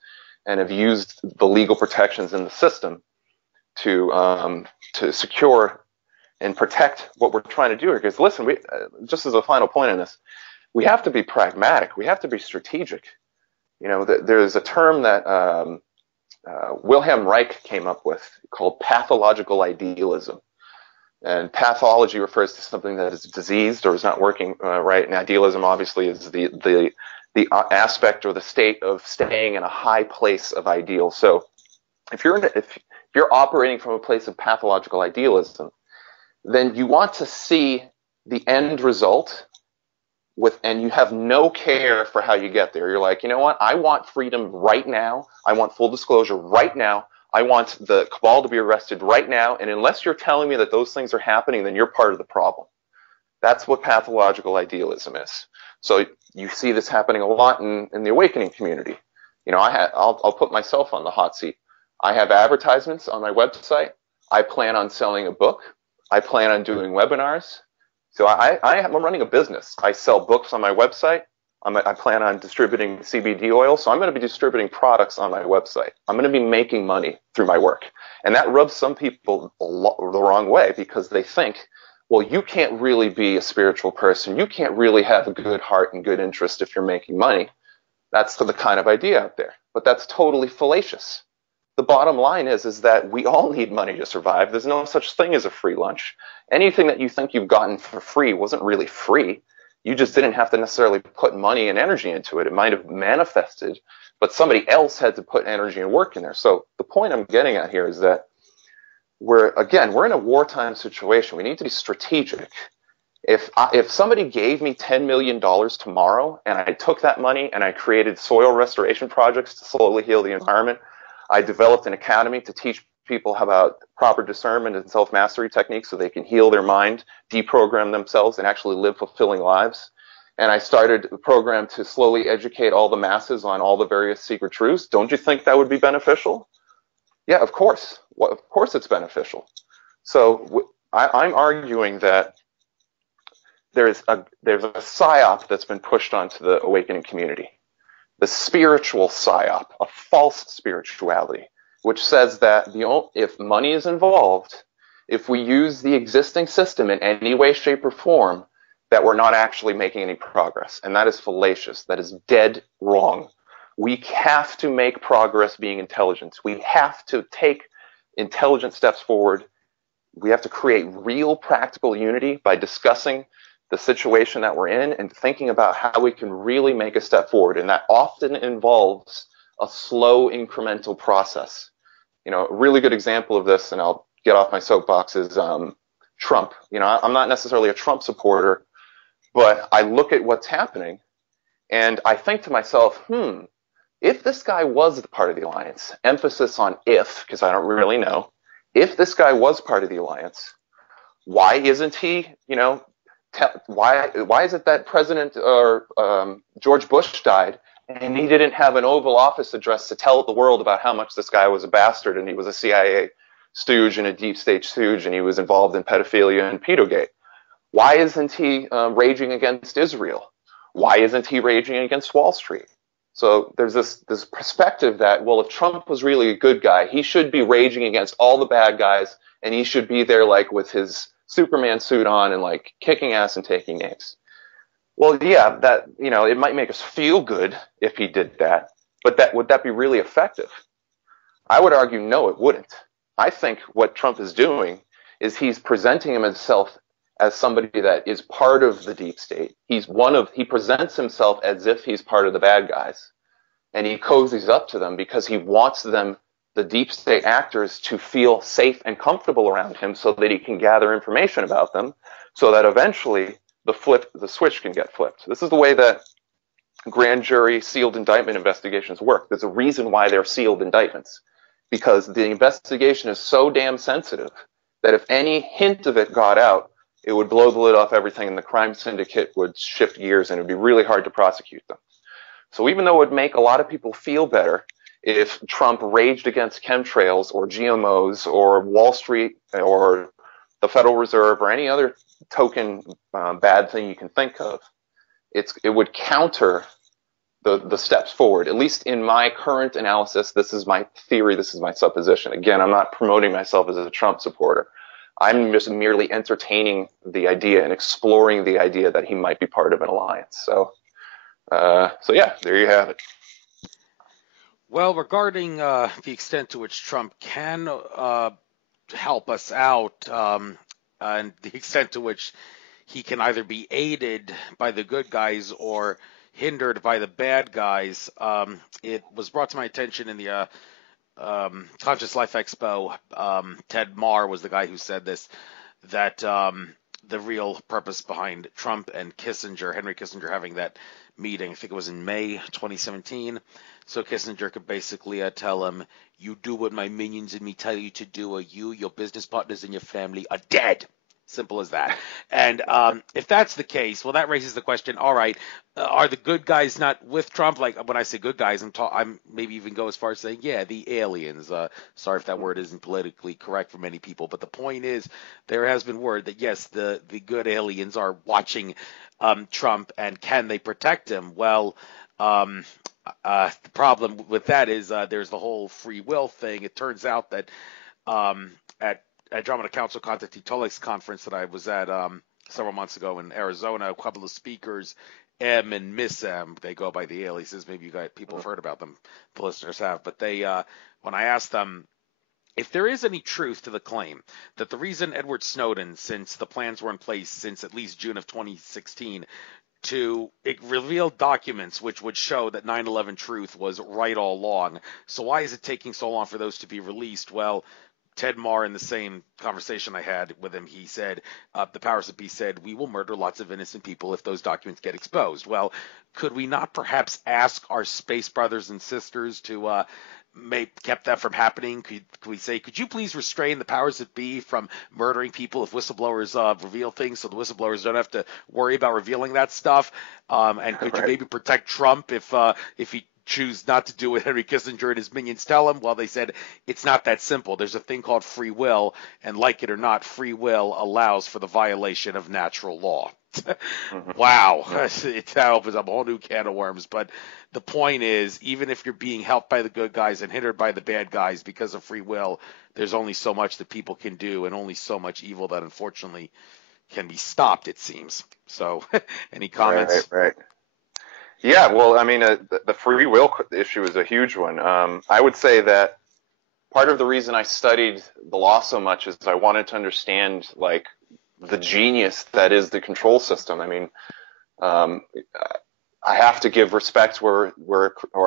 and have used the legal protections in the system to secure and protect what we're trying to do here. Because listen, just as a final point on this, we have to be pragmatic. We have to be strategic. There's a term that Wilhelm Reich came up with called pathological idealism. And pathology refers to something that is diseased or is not working right. And idealism obviously is the aspect or the state of staying in a high place of ideal. So if you're operating from a place of pathological idealism, then you want to see the end result and you have no care for how you get there. You're like, you know what? I want freedom right now. I want full disclosure right now. I want the cabal to be arrested right now. And unless you're telling me that those things are happening, then you're part of the problem. That's what pathological idealism is. So you see this happening a lot in the awakening community. I'll put myself on the hot seat. I have advertisements on my website. I plan on selling a book. I plan on doing webinars. So I'm running a business. I sell books on my website. I plan on distributing CBD oil. So I'm going to be distributing products on my website. I'm going to be making money through my work. And that rubs some people the wrong way, because they think, well, you can't really be a spiritual person. You can't really have a good heart and good interest if you're making money. That's the kind of idea out there. But that's totally fallacious. The bottom line is that we all need money to survive. There's no such thing as a free lunch. Anything that you think you've gotten for free wasn't really free. You just didn't have to necessarily put money and energy into it. It might have manifested, but somebody else had to put energy and work in there. So the point I'm getting at here is that we're in a wartime situation. We need to be strategic. If somebody gave me $10 million tomorrow and I took that money and I created soil restoration projects to slowly heal the environment, I developed an academy to teach people about proper discernment and self-mastery techniques so they can heal their mind, deprogram themselves, and actually live fulfilling lives. and I started a program to slowly educate all the masses on all the various secret truths, don't you think that would be beneficial? Yeah, of course. Well, of course it's beneficial. So I'm arguing that there's a psyop that's been pushed onto the awakening community, the spiritual psyop, a false spirituality, which says that if money is involved, if we use the existing system in any way, shape, or form, that we're not actually making any progress. And that is fallacious. That is dead wrong. We have to make progress being intelligent. We have to take intelligent steps forward. We have to create real practical unity by discussing the situation that we're in and thinking about how we can really make a step forward. And that often involves a slow incremental process. A really good example of this, and I'll get off my soapbox, is Trump. I'm not necessarily a Trump supporter, but I look at what's happening and I think to myself, if this guy was part of the alliance, emphasis on if, because I don't really know, if this guy was part of the alliance, why isn't he, why is it that President or George Bush died and he didn't have an Oval Office address to tell the world about how much this guy was a bastard and he was a CIA stooge and a deep state stooge and he was involved in pedophilia and pedogate? Why isn't he raging against Israel? Why isn't he raging against Wall Street? So there's this perspective that, well, if Trump was really a good guy, he should be raging against all the bad guys, and he should be there like with his Superman suit on and like kicking ass and taking names. Well, yeah, that, it might make us feel good if he did that, but would that be really effective? I would argue no, it wouldn't. I think what Trump is doing is he's presenting himself as somebody that is part of the deep state. He presents himself as if he's part of the bad guys, and he cozies up to them because he wants them, the deep state actors, to feel safe and comfortable around him so that he can gather information about them so that eventually the switch can get flipped. This is the way that grand jury sealed indictment investigations work. There's a reason why they're sealed indictments, because the investigation is so damn sensitive that if any hint of it got out, it would blow the lid off everything and the crime syndicate would shift gears and it would be really hard to prosecute them. So even though it would make a lot of people feel better if Trump raged against chemtrails or GMOs or Wall Street or the Federal Reserve or any other token bad thing you can think of, it would counter the steps forward. At least in my current analysis, this is my theory, this is my supposition. Again, I'm not promoting myself as a Trump supporter. I'm just merely entertaining the idea and exploring the idea that he might be part of an alliance. So yeah, there you have it. Well, regarding the extent to which Trump can help us out, and the extent to which he can either be aided by the good guys or hindered by the bad guys, it was brought to my attention in the Conscious Life Expo. Ted Marr was the guy who said this, that the real purpose behind Trump and Henry Kissinger, having that meeting, I think it was in May 2017, so Kissinger could basically tell him, you do what my minions and me tell you to do, or you, your business partners, and your family are dead. Simple as that. And if that's the case, well, that raises the question, all right, are the good guys not with Trump? Like, when I say good guys, I'm maybe even go as far as saying, yeah, the aliens. Sorry if that word isn't politically correct for many people, but the point is, there has been word that, yes, the good aliens are watching Trump, and can they protect him? Well, the problem with that is there's the whole free will thing. It turns out that at Andromeda Council Contact Tolex conference that I was at several months ago in Arizona, a couple of speakers, M and Miss M, they go by the aliases. Maybe people have heard about them, the listeners have. But they, when I asked them if there is any truth to the claim that the reason Edward Snowden, since the plans were in place since at least June of 2016, it revealed documents which would show that 9/11 truth was right all along. So why is it taking so long for those to be released? Well, Ted Marr, in the same conversation I had with him, he said, the powers that be said, we will murder lots of innocent people if those documents get exposed. Well, could we not perhaps ask our space brothers and sisters to kept that from happening? Could we say, could you please restrain the powers that be from murdering people if whistleblowers reveal things, so the whistleblowers don't have to worry about revealing that stuff? And could you Right. maybe protect Trump if he choose not to do what Henry Kissinger and his minions tell him? Well, they said it's not that simple. There's a thing called free will, and like it or not, free will allows for the violation of natural law. Wow, Yeah. it opens up a whole new can of worms. But the point is, even if you're being helped by the good guys and hindered by the bad guys because of free will, there's only so much that people can do, and only so much evil that unfortunately can be stopped, it seems. So, any Right. comments? Right. Yeah. Well, I mean, the free will issue is a huge one. I would say that part of the reason I studied the law so much is I wanted to understand like the genius that is the control system. I mean, um, I have to give respect or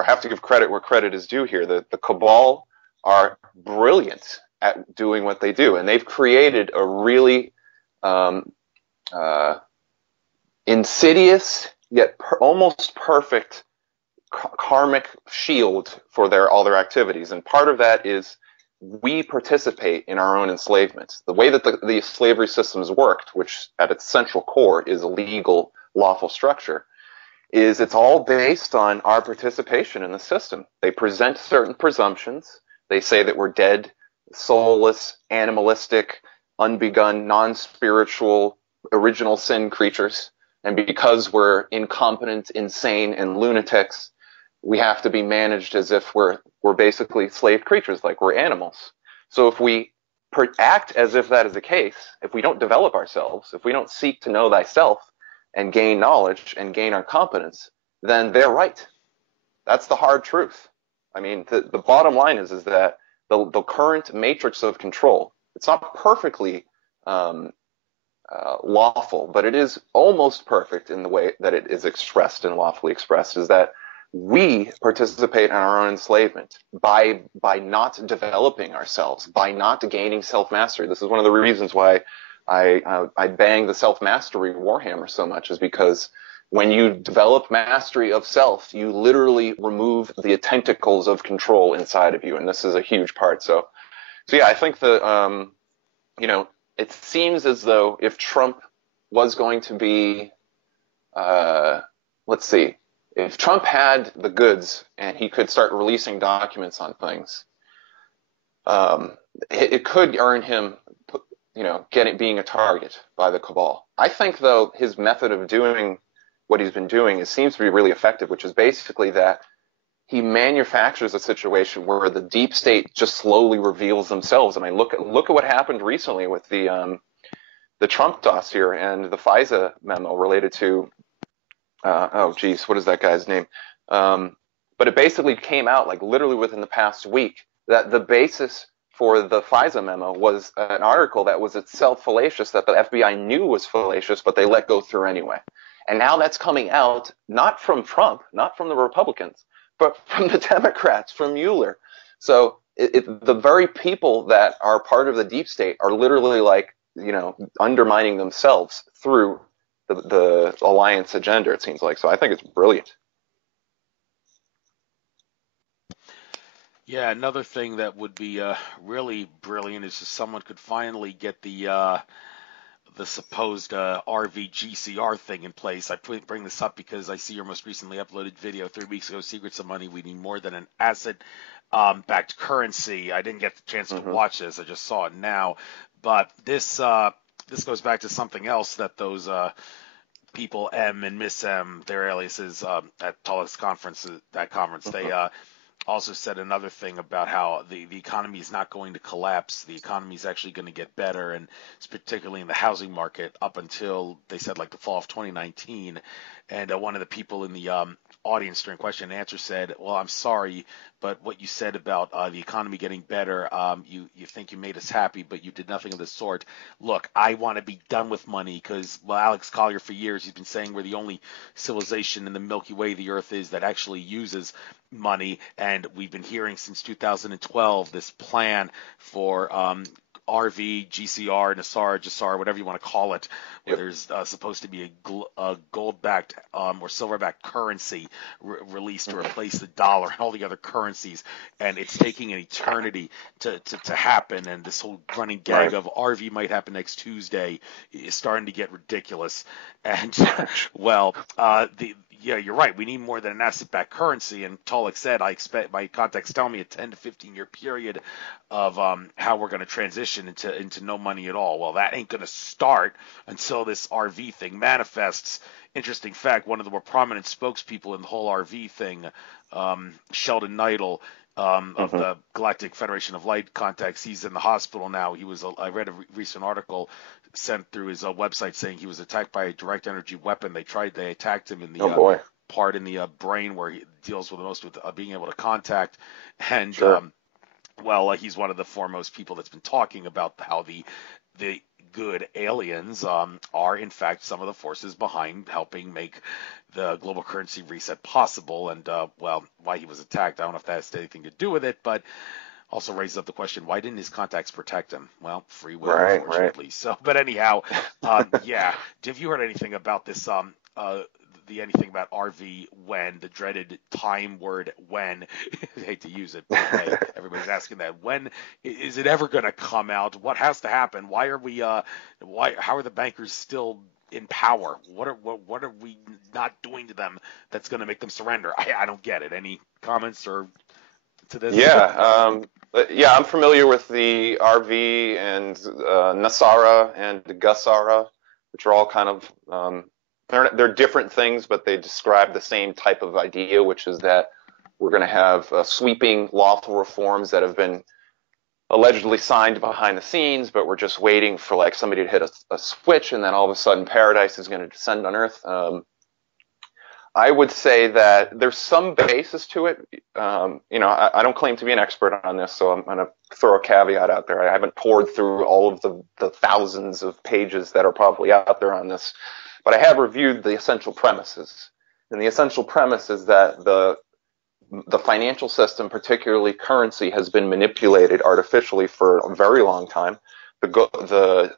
have to give credit where credit is due here. The cabal are brilliant at doing what they do, and they've created a really um, uh, insidious yet almost perfect karmic shield for all their activities. And part of that is we participate in our own enslavement. The way that the slavery systems worked, which at its central core is a legal, lawful structure, is it's all based on our participation in the system. They present certain presumptions. They say that we're dead, soulless, animalistic, unbegun, non-spiritual, original sin creatures. And because we're incompetent, insane, and lunatics, we have to be managed as if we're basically slave creatures, like we're animals. So if we act as if that is the case, if we don't develop ourselves, if we don't seek to know thyself and gain knowledge and gain our competence, then they're right. That's the hard truth. I mean, the bottom line is that the current matrix of control, it's not perfectly lawful, but it is almost perfect in the way that it is expressed and lawfully expressed, is that we participate in our own enslavement by not developing ourselves, by not gaining self-mastery. This is one of the reasons why I bang the self-mastery warhammer so much, is because when you develop mastery of self, you literally remove the tentacles of control inside of you, and this is a huge part. So yeah, I think that it seems as though if Trump was going to be, let's see, if Trump had the goods and he could start releasing documents on things, it could earn him, being a target by the cabal. I think, though, his method of doing what he's been doing seems to be really effective, which is basically that he manufactures a situation where the deep state just slowly reveals themselves. I mean, look at what happened recently with the Trump dossier and the FISA memo related to what is that guy's name? But it basically came out like literally within the past week that the basis for the FISA memo was an article that was itself fallacious, that the FBI knew was fallacious, but they let go through anyway. And now that's coming out not from Trump, not from the Republicans, but from the Democrats, from Mueller. So the very people that are part of the deep state are literally like, undermining themselves through the alliance agenda, it seems like. So I think it's brilliant. Yeah, another thing that would be really brilliant is if someone could finally get the supposed RVGCR thing in place. I bring this up because I see your most recently uploaded video 3 weeks ago, Secrets of Money. We need more than an asset-backed currency. I didn't get the chance to watch this. I just saw it now. But this goes back to something else that those people M and Miss M, their aliases at Tullis conference, they also said another thing about how the economy is not going to collapse. The economy is actually going to get better, and it's particularly in the housing market up until, they said, like the fall of 2019. And one of the people in the audience during question and answer said, well, I'm sorry, but what you said about the economy getting better, you think you made us happy, but you did nothing of the sort. Look, I want to be done with money because, well, Alex Collier for years, he's been saying we're the only civilization in the Milky Way, the Earth is, that actually uses money. And we've been hearing since 2012 this plan for RV, GCR, Nassar, Jassar, whatever you want to call it, where Yep. there's supposed to be a gold-backed or silver-backed currency released to Hmm. replace the dollar and all the other currencies, and it's taking an eternity to happen. And this whole running gag Right. of RV might happen next Tuesday is starting to get ridiculous. And well, yeah, you're right. We need more than an asset-backed currency. And Tolik said, I expect my contacts tell me a 10 to 15-year period of how we're going to transition into no money at all. Well, that ain't going to start until this RV thing manifests. Interesting fact: one of the more prominent spokespeople in the whole RV thing, Sheldon Neidl. Of Hmm. the Galactic Federation of Light Contacts, he's in the hospital now. I read a recent article sent through his website saying he was attacked by a direct energy weapon. They attacked him in Oh the boy. part in the brain where he deals with the most with being able to contact. And Sure. well, he's one of the foremost people that's been talking about how the good aliens are in fact some of the forces behind helping make the global currency reset possible. And well, why he was attacked, I don't know if that has anything to do with it, but also raises up the question, why didn't his contacts protect him? Well, free will, Right. Right. unfortunately. So, but anyhow, yeah. Have you heard anything about this? The anything about RV when, the dreaded time word when? I hate to use it, but hey, everybody's asking that. When is it ever going to come out? What has to happen? Why are we? How are the bankers still in power? What are we not doing to them that's going to make them surrender? I don't get it. Any comments or to this? Yeah. Yeah. I'm familiar with the RV and Nasara and Gusara, which are all kind of they're different things, but they describe the same type of idea, which is that we're going to have sweeping lawful reforms that have been allegedly signed behind the scenes, but we're just waiting for like somebody to hit a switch, and then all of a sudden paradise is going to descend on Earth. I would say that there's some basis to it. I don't claim to be an expert on this, so I'm going to throw a caveat out there. I haven't poured through all of the thousands of pages that are probably out there on this, but I have reviewed the essential premises. And the essential premise is that the financial system, particularly currency, has been manipulated artificially for a very long time. The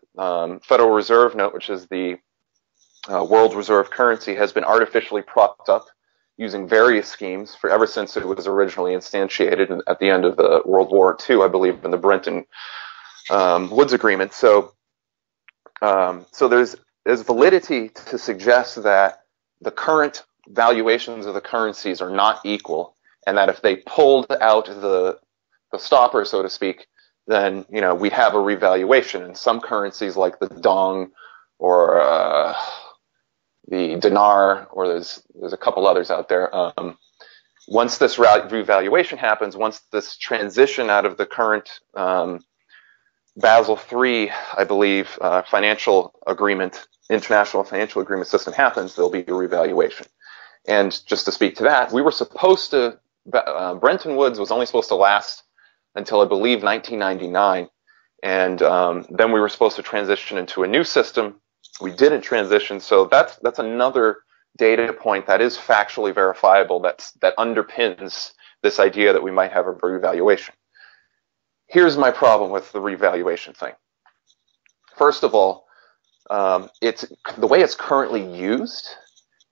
Federal Reserve Note, which is the world reserve currency, has been artificially propped up using various schemes for ever since it was originally instantiated at the end of the World War II, I believe, in the Bretton Woods Agreement. So there's validity to suggest that the current valuations of the currencies are not equal, and that if they pulled out the stopper, so to speak, then we'd have a revaluation. And some currencies like the dong or the dinar, or there's a couple others out there. Once this revaluation happens, once this transition out of the current Basel III, I believe, financial agreement, international financial agreement system happens, there'll be a revaluation. And just to speak to that, we were supposed to, Bretton Woods was only supposed to last until I believe 1999. And then we were supposed to transition into a new system. We didn't transition, so that's another data point that is factually verifiable that underpins this idea that we might have a revaluation. Here's my problem with the revaluation thing. First of all, it's the way it's currently used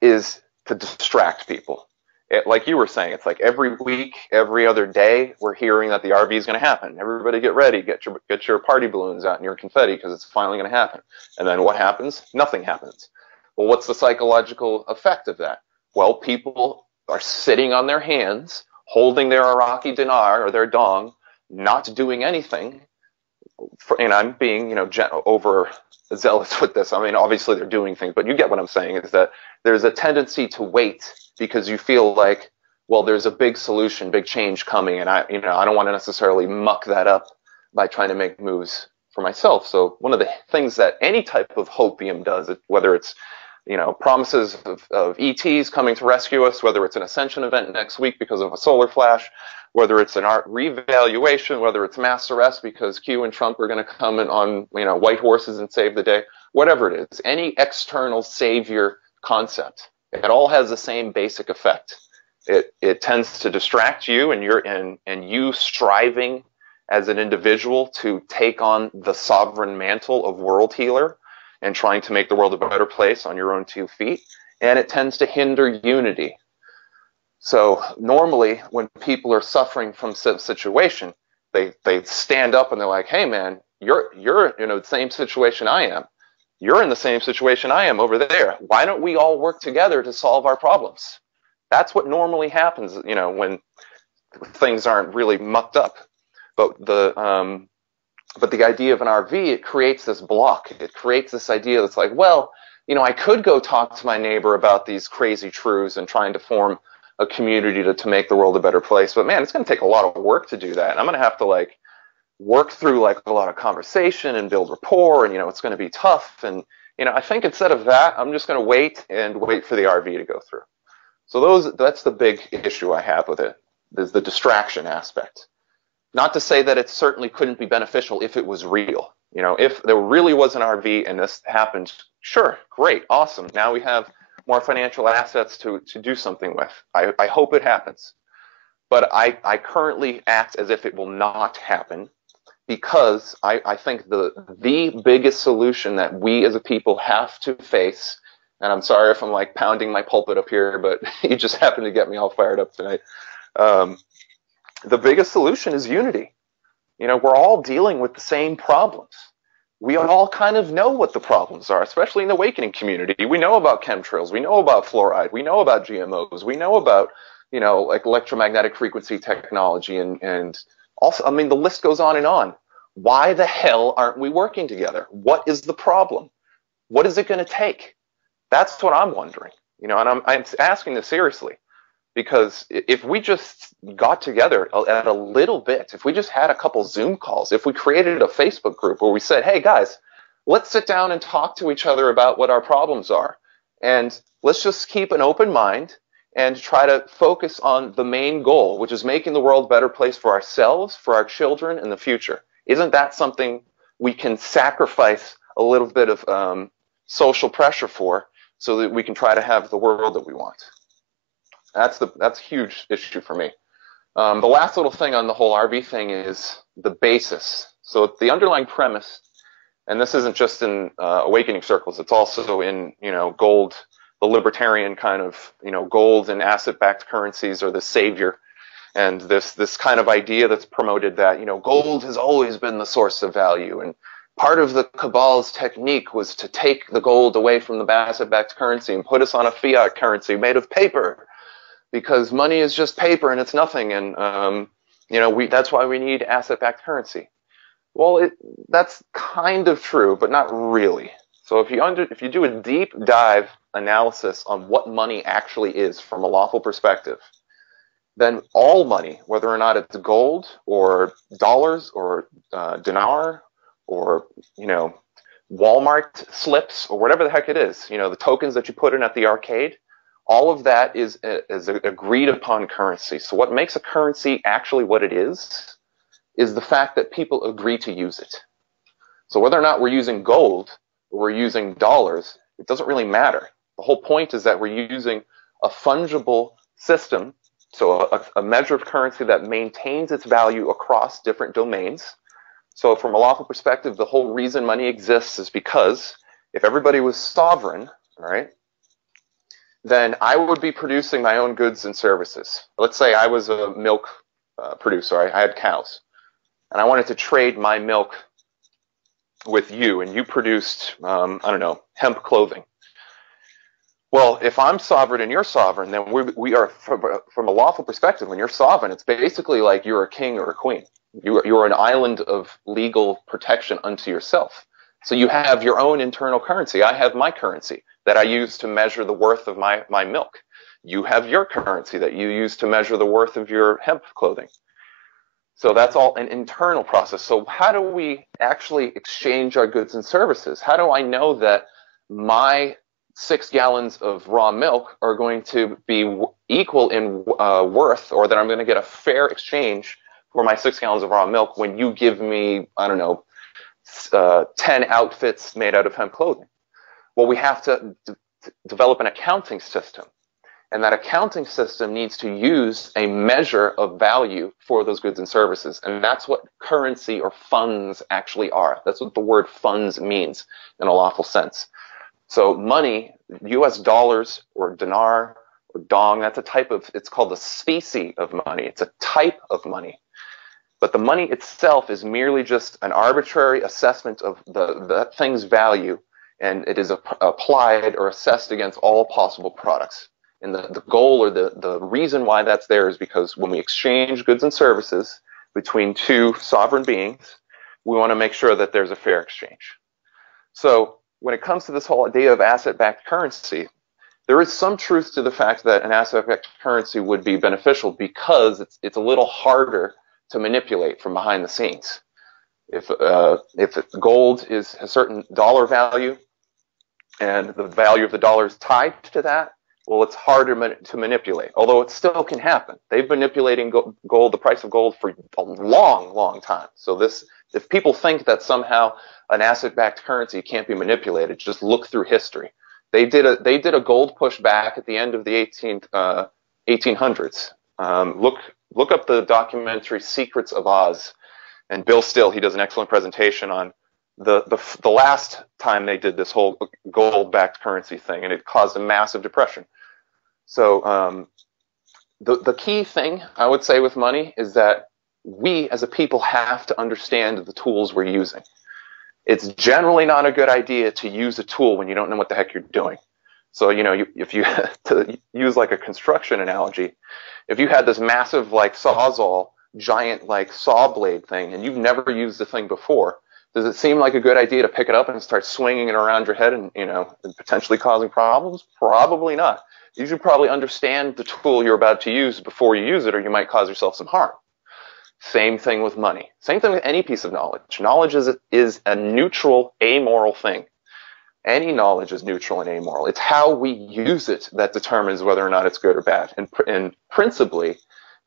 is to distract people. Like you were saying, it's like every week, every other day, we're hearing that the RV is going to happen. Everybody get ready, get your party balloons out and your confetti because it's finally going to happen. And then what happens? Nothing happens. Well, what's the psychological effect of that? Well, people are sitting on their hands, holding their Iraqi dinar or their dong, not doing anything. And I'm being, over zealous with this. I mean, obviously they're doing things, but you get what I'm saying, is that there's a tendency to wait because you feel like, well, there's a big solution, big change coming, and I don't want to necessarily muck that up by trying to make moves for myself. So one of the things that any type of hopium does, whether it's promises of ETs coming to rescue us, whether it's an ascension event next week because of a solar flash, whether it's an art revaluation, whether it's mass arrest because Q and Trump are going to come in on white horses and save the day, whatever it is, any external savior concept, it all has the same basic effect. It tends to distract you, and you striving as an individual to take on the sovereign mantle of world healer and trying to make the world a better place on your own 2 feet. And it tends to hinder unity. So normally when people are suffering from some situation, they stand up and they're like, hey man, you're in the same situation I am. You're in the same situation I am over there. Why don't we all work together to solve our problems? That's what normally happens, when things aren't really mucked up. But the idea of an RV, it creates this block. It creates this idea that's like, well, I could go talk to my neighbor about these crazy truths and trying to form a community to make the world a better place. But man, it's going to take a lot of work to do that. And I'm going to have to work through a lot of conversation and build rapport, and it's going to be tough. And I think instead of that, I'm just going to wait for the RV to go through. So that's the big issue I have with it, is the distraction aspect. Not to say that it certainly couldn't be beneficial if it was real. If there really was an RV and this happened, sure, great, awesome. Now we have more financial assets to do something with. I hope it happens. But I currently act as if it will not happen, because I think the biggest solution that we as a people have to face, and I'm sorry if I'm pounding my pulpit up here, but you just happen to get me all fired up tonight. The biggest solution is unity. We're all dealing with the same problems. We all kind of know what the problems are, especially in the awakening community. We know about chemtrails. We know about fluoride. We know about GMOs. We know about, electromagnetic frequency technology and also, the list goes on and on. Why the hell aren't we working together? What is the problem? What is it going to take? That's what I'm wondering, and I'm asking this seriously, because if we just got together at a little bit, if we just had a couple Zoom calls, if we created a Facebook group where we said, hey guys, let's sit down and talk to each other about what our problems are. And let's just keep an open mind and try to focus on the main goal, which is making the world a better place for ourselves, for our children, in the future. Isn't that something we can sacrifice a little bit of social pressure for, so that we can try to have the world that we want? That's a huge issue for me. The last little thing on the whole RV thing is the basis. So the underlying premise, and this isn't just in awakening circles, it's also in, gold, the libertarian kind of, gold and asset-backed currencies are the savior. And this kind of idea that's promoted that, gold has always been the source of value. And part of the cabal's technique was to take the gold away from the asset-backed currency and put us on a fiat currency made of paper, because money is just paper and it's nothing. And, that's why we need asset-backed currency. Well, that's kind of true, but not really. So if you do a deep dive analysis on what money actually is from a lawful perspective, then all money, whether or not it's gold or dollars or dinar or, Walmart slips or whatever the heck it is, the tokens that you put in at the arcade, all of that is agreed upon currency. So what makes a currency actually what it is the fact that people agree to use it. So whether or not we're using gold or we're using dollars, it doesn't really matter. The whole point is that we're using a fungible system, so a measure of currency that maintains its value across different domains. So from a lawful perspective, the whole reason money exists is because if everybody was sovereign, right, then I would be producing my own goods and services. Let's say I was a milk producer. I had cows, and I wanted to trade my milk with you, and you produced, hemp clothing. Well, if I'm sovereign and you're sovereign, then we are, from a lawful perspective, when you're sovereign, it's basically like you're a king or a queen. You're an island of legal protection unto yourself. So you have your own internal currency. I have my currency that I use to measure the worth of my milk. You have your currency that you use to measure the worth of your hemp clothing. So that's all an internal process. So how do we actually exchange our goods and services? How do I know that my 6 gallons of raw milk are going to be equal in worth, or that I'm going to get a fair exchange for my 6 gallons of raw milk when you give me, 10 outfits made out of hemp clothing? Well, we have to develop an accounting system. And that accounting system needs to use a measure of value for those goods and services. And that's what currency or funds actually are. That's what the word funds means in a lawful sense. So money, US dollars or dinar or dong, that's a type of, it's called a specie of money. It's a type of money. But the money itself is merely just an arbitrary assessment of the thing's value, and it is applied or assessed against all possible products. And the goal or the reason why that's there is because when we exchange goods and services between two sovereign beings, we want to make sure that there's a fair exchange. So when it comes to this whole idea of asset-backed currency, there is some truth to the fact that an asset-backed currency would be beneficial because it's a little harder to manipulate from behind the scenes. If gold is a certain dollar value and the value of the dollar is tied to that, well, it's harder to manipulate, although it still can happen. They've been manipulating gold, the price of gold, for a long, long time. So if people think that somehow an asset-backed currency can't be manipulated, just look through history. They did a gold push back at the end of the 1800s. Look up the documentary Secrets of Oz, and Bill Still, he does an excellent presentation on the last time they did this whole gold-backed currency thing, and it caused a massive depression. So the key thing I would say with money is that we as a people have to understand the tools we're using. It's generally not a good idea to use a tool when you don't know what the heck you're doing. So, if you, to use like a construction analogy, if you had this massive like Sawzall, giant like saw blade thing, and you've never used the thing before, does it seem like a good idea to pick it up and start swinging it around your head and, and potentially causing problems? Probably not. You should probably understand the tool you're about to use before you use it, or you might cause yourself some harm. Same thing with money. Same thing with any piece of knowledge. Knowledge is a neutral, amoral thing. Any knowledge is neutral and amoral. It's how we use it that determines whether or not it's good or bad. And principally,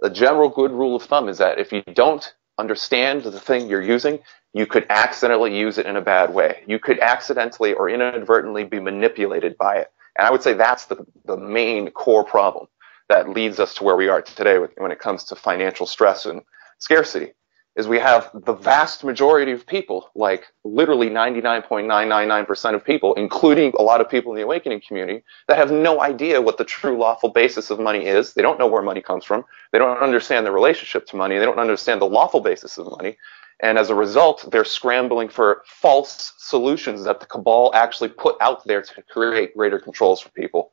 the general good rule of thumb is that if you don't understand the thing you're using, you could accidentally use it in a bad way. You could accidentally or inadvertently be manipulated by it. And I would say that's the main core problem that leads us to where we are today when it comes to financial stress and scarcity, is we have the vast majority of people, like literally 99.999% of people, including a lot of people in the awakening community, that have no idea what the true lawful basis of money is. They don't know where money comes from. They don't understand the relationship to money. They don't understand the lawful basis of money. And as a result, they're scrambling for false solutions that the cabal actually put out there to create greater controls for people.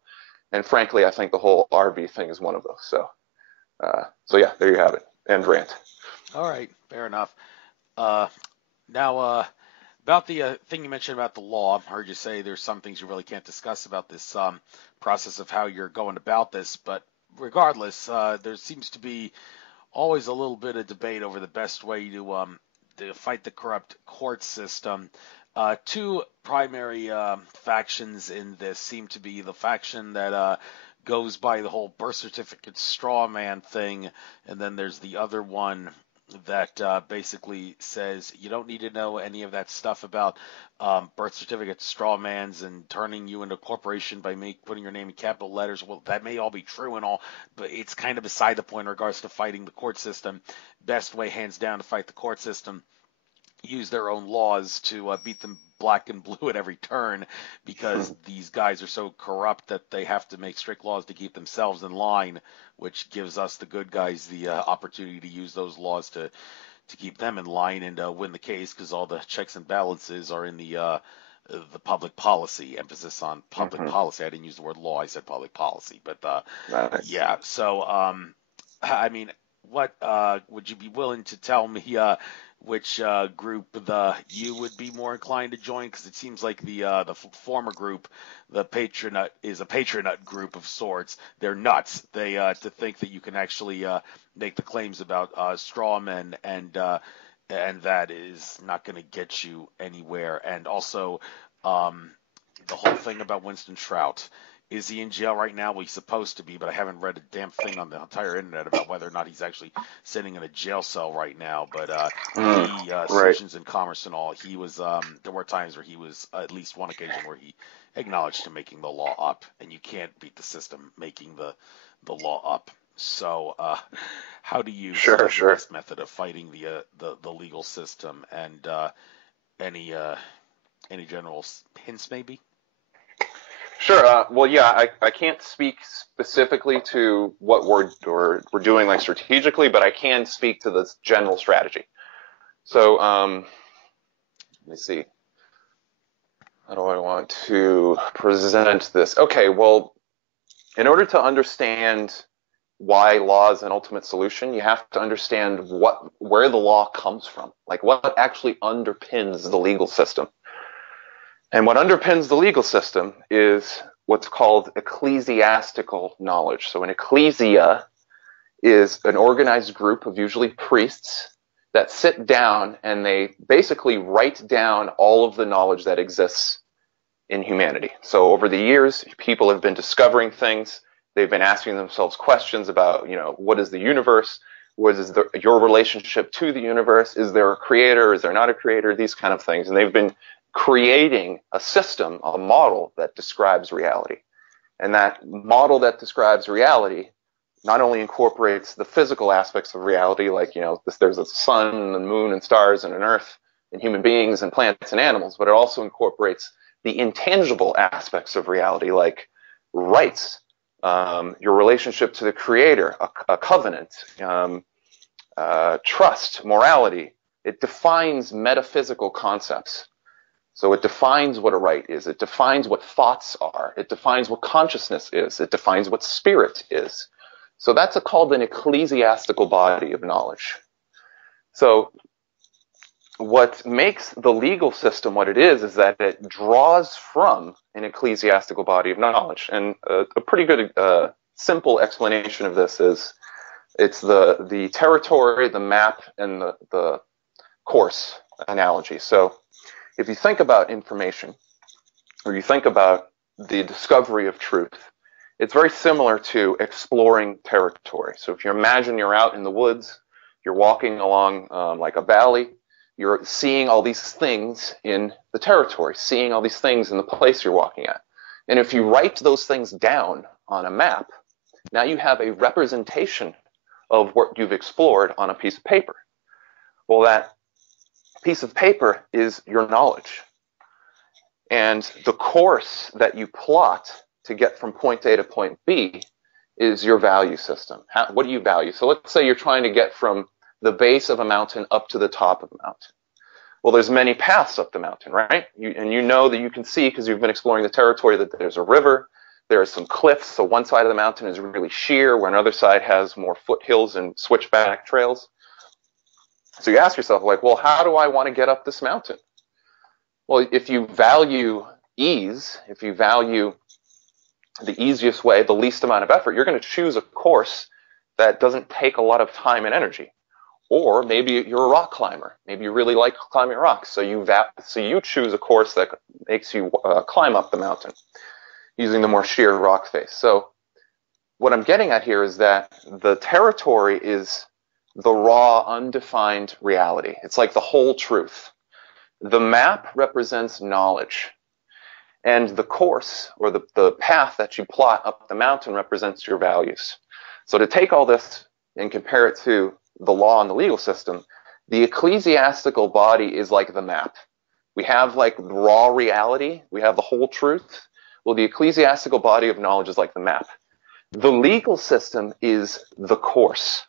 And frankly, I think the whole RV thing is one of those. So yeah, there you have it. End rant. All right, fair enough. Now, about the thing you mentioned about the law, I heard you say there's some things you really can't discuss about this process of how you're going about this, but regardless, there seems to be always a little bit of debate over the best way to fight the corrupt court system. Two primary factions in this seem to be the faction that goes by the whole birth certificate straw man thing, and then there's the other one that basically says you don't need to know any of that stuff about birth certificate straw mans and turning you into a corporation by putting your name in capital letters. Well, that may all be true and all, but it's kind of beside the point in regards to fighting the court system. Best way, hands down, to fight the court system, use their own laws to beat them black and blue at every turn, because these guys are so corrupt that they have to make strict laws to keep themselves in line, which gives us, the good guys, the opportunity to use those laws to keep them in line and win the case, because all the checks and balances are in the public policy, emphasis on public policy. I didn't use the word law, I said public policy, but Nice. yeah. So I mean, what would you be willing to tell me which group you would be more inclined to join? Because it seems like the former group, the Patronut, is a Patronut group of sorts. They're nuts. They to think that you can actually make the claims about straw men, and that is not going to get you anywhere. And also the whole thing about Winston Trout. Is he in jail right now? Well, he's supposed to be, but I haven't read a damn thing on the entire internet about whether or not he's actually sitting in a jail cell right now. But Right. Solutions in Commerce and all, he was. There were times where he was, at least one occasion where he acknowledged to making the law up, and you can't beat the system making the law up. So, how do you see Sure, the sure. best method of fighting the legal system, and any any general hints maybe? Sure. Well, yeah, I can't speak specifically to what we're doing like strategically, but I can speak to the general strategy. So, let me see. How do I want to present this? Okay, well, in order to understand why law is an ultimate solution, you have to understand where the law comes from, like what actually underpins the legal system. And what underpins the legal system is what's called ecclesiastical knowledge. So an ecclesia is an organized group of usually priests that sit down and they basically write down all of the knowledge that exists in humanity. So over the years, people have been discovering things. They've been asking themselves questions about, what is the universe? What is your relationship to the universe? Is there a creator? Is there not a creator? These kind of things. And they've been creating a system, a model that describes reality. And that model that describes reality not only incorporates the physical aspects of reality, like, there's a sun and the moon and stars and an earth and human beings and plants and animals, but it also incorporates the intangible aspects of reality, like rights, your relationship to the creator, a covenant, trust, morality. It defines metaphysical concepts. So it defines what a right is. It defines what thoughts are. It defines what consciousness is. It defines what spirit is. So that's called an ecclesiastical body of knowledge. So what makes the legal system what it is that it draws from an ecclesiastical body of knowledge. And a pretty good simple explanation of this is it's the territory, the map, and the course analogy. So if you think about information, or you think about the discovery of truth, it's very similar to exploring territory. So if you imagine you're out in the woods, you're walking along like a valley, you're seeing all these things in the territory, seeing all these things in the place you're walking at. And if you write those things down on a map, now you have a representation of what you've explored on a piece of paper. Well, that piece of paper is your knowledge. And the course that you plot to get from point A to point B is your value system. What do you value? So let's say you're trying to get from the base of a mountain up to the top of a mountain. Well, there's many paths up the mountain, right? And you know that you can see, because you've been exploring the territory, that there's a river, there are some cliffs. So one side of the mountain is really sheer, where another side has more foothills and switchback trails. So you ask yourself, like, well, how do I want to get up this mountain? Well, if you value ease, if you value the easiest way, the least amount of effort, you're going to choose a course that doesn't take a lot of time and energy. Or maybe you're a rock climber. Maybe you really like climbing rocks. So you choose a course that makes you climb up the mountain using the more sheer rock face. So what I'm getting at here is that the territory is the raw, undefined reality. It's like the whole truth. The map represents knowledge. And the course, or the path that you plot up the mountain, represents your values. So to take all this and compare it to the law and the legal system, the ecclesiastical body is like the map. We have like raw reality. We have the whole truth. Well, the ecclesiastical body of knowledge is like the map. The legal system is the course.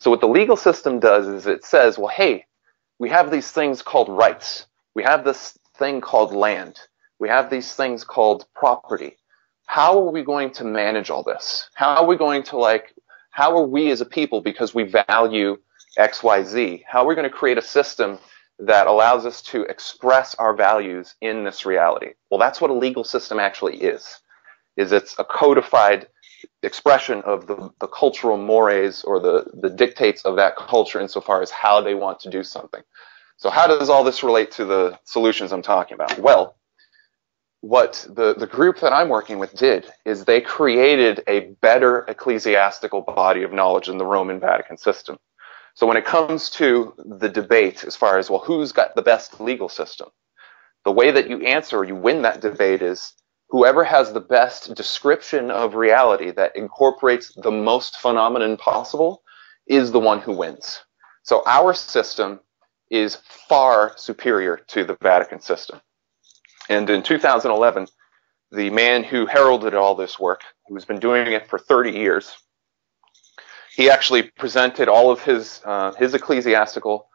So what the legal system does is it says, well, hey, we have these things called rights. We have this thing called land. We have these things called property. How are we going to manage all this? How are we as a people, because we value X, Y, Z, how are we going to create a system that allows us to express our values in this reality? Well, that's what a legal system actually is it's a codified expression of the cultural mores, or the dictates of that culture insofar as how they want to do something. So how does all this relate to the solutions I'm talking about? Well, what the group that I'm working with did is they created a better ecclesiastical body of knowledge in the Roman Vatican system. So when it comes to the debate as far as, well, who's got the best legal system, the way that you answer, you win that debate is whoever has the best description of reality that incorporates the most phenomenon possible is the one who wins. So our system is far superior to the Vatican system. And in 2011, the man who heralded all this work, who's been doing it for 30 years, he actually presented all of his ecclesiastical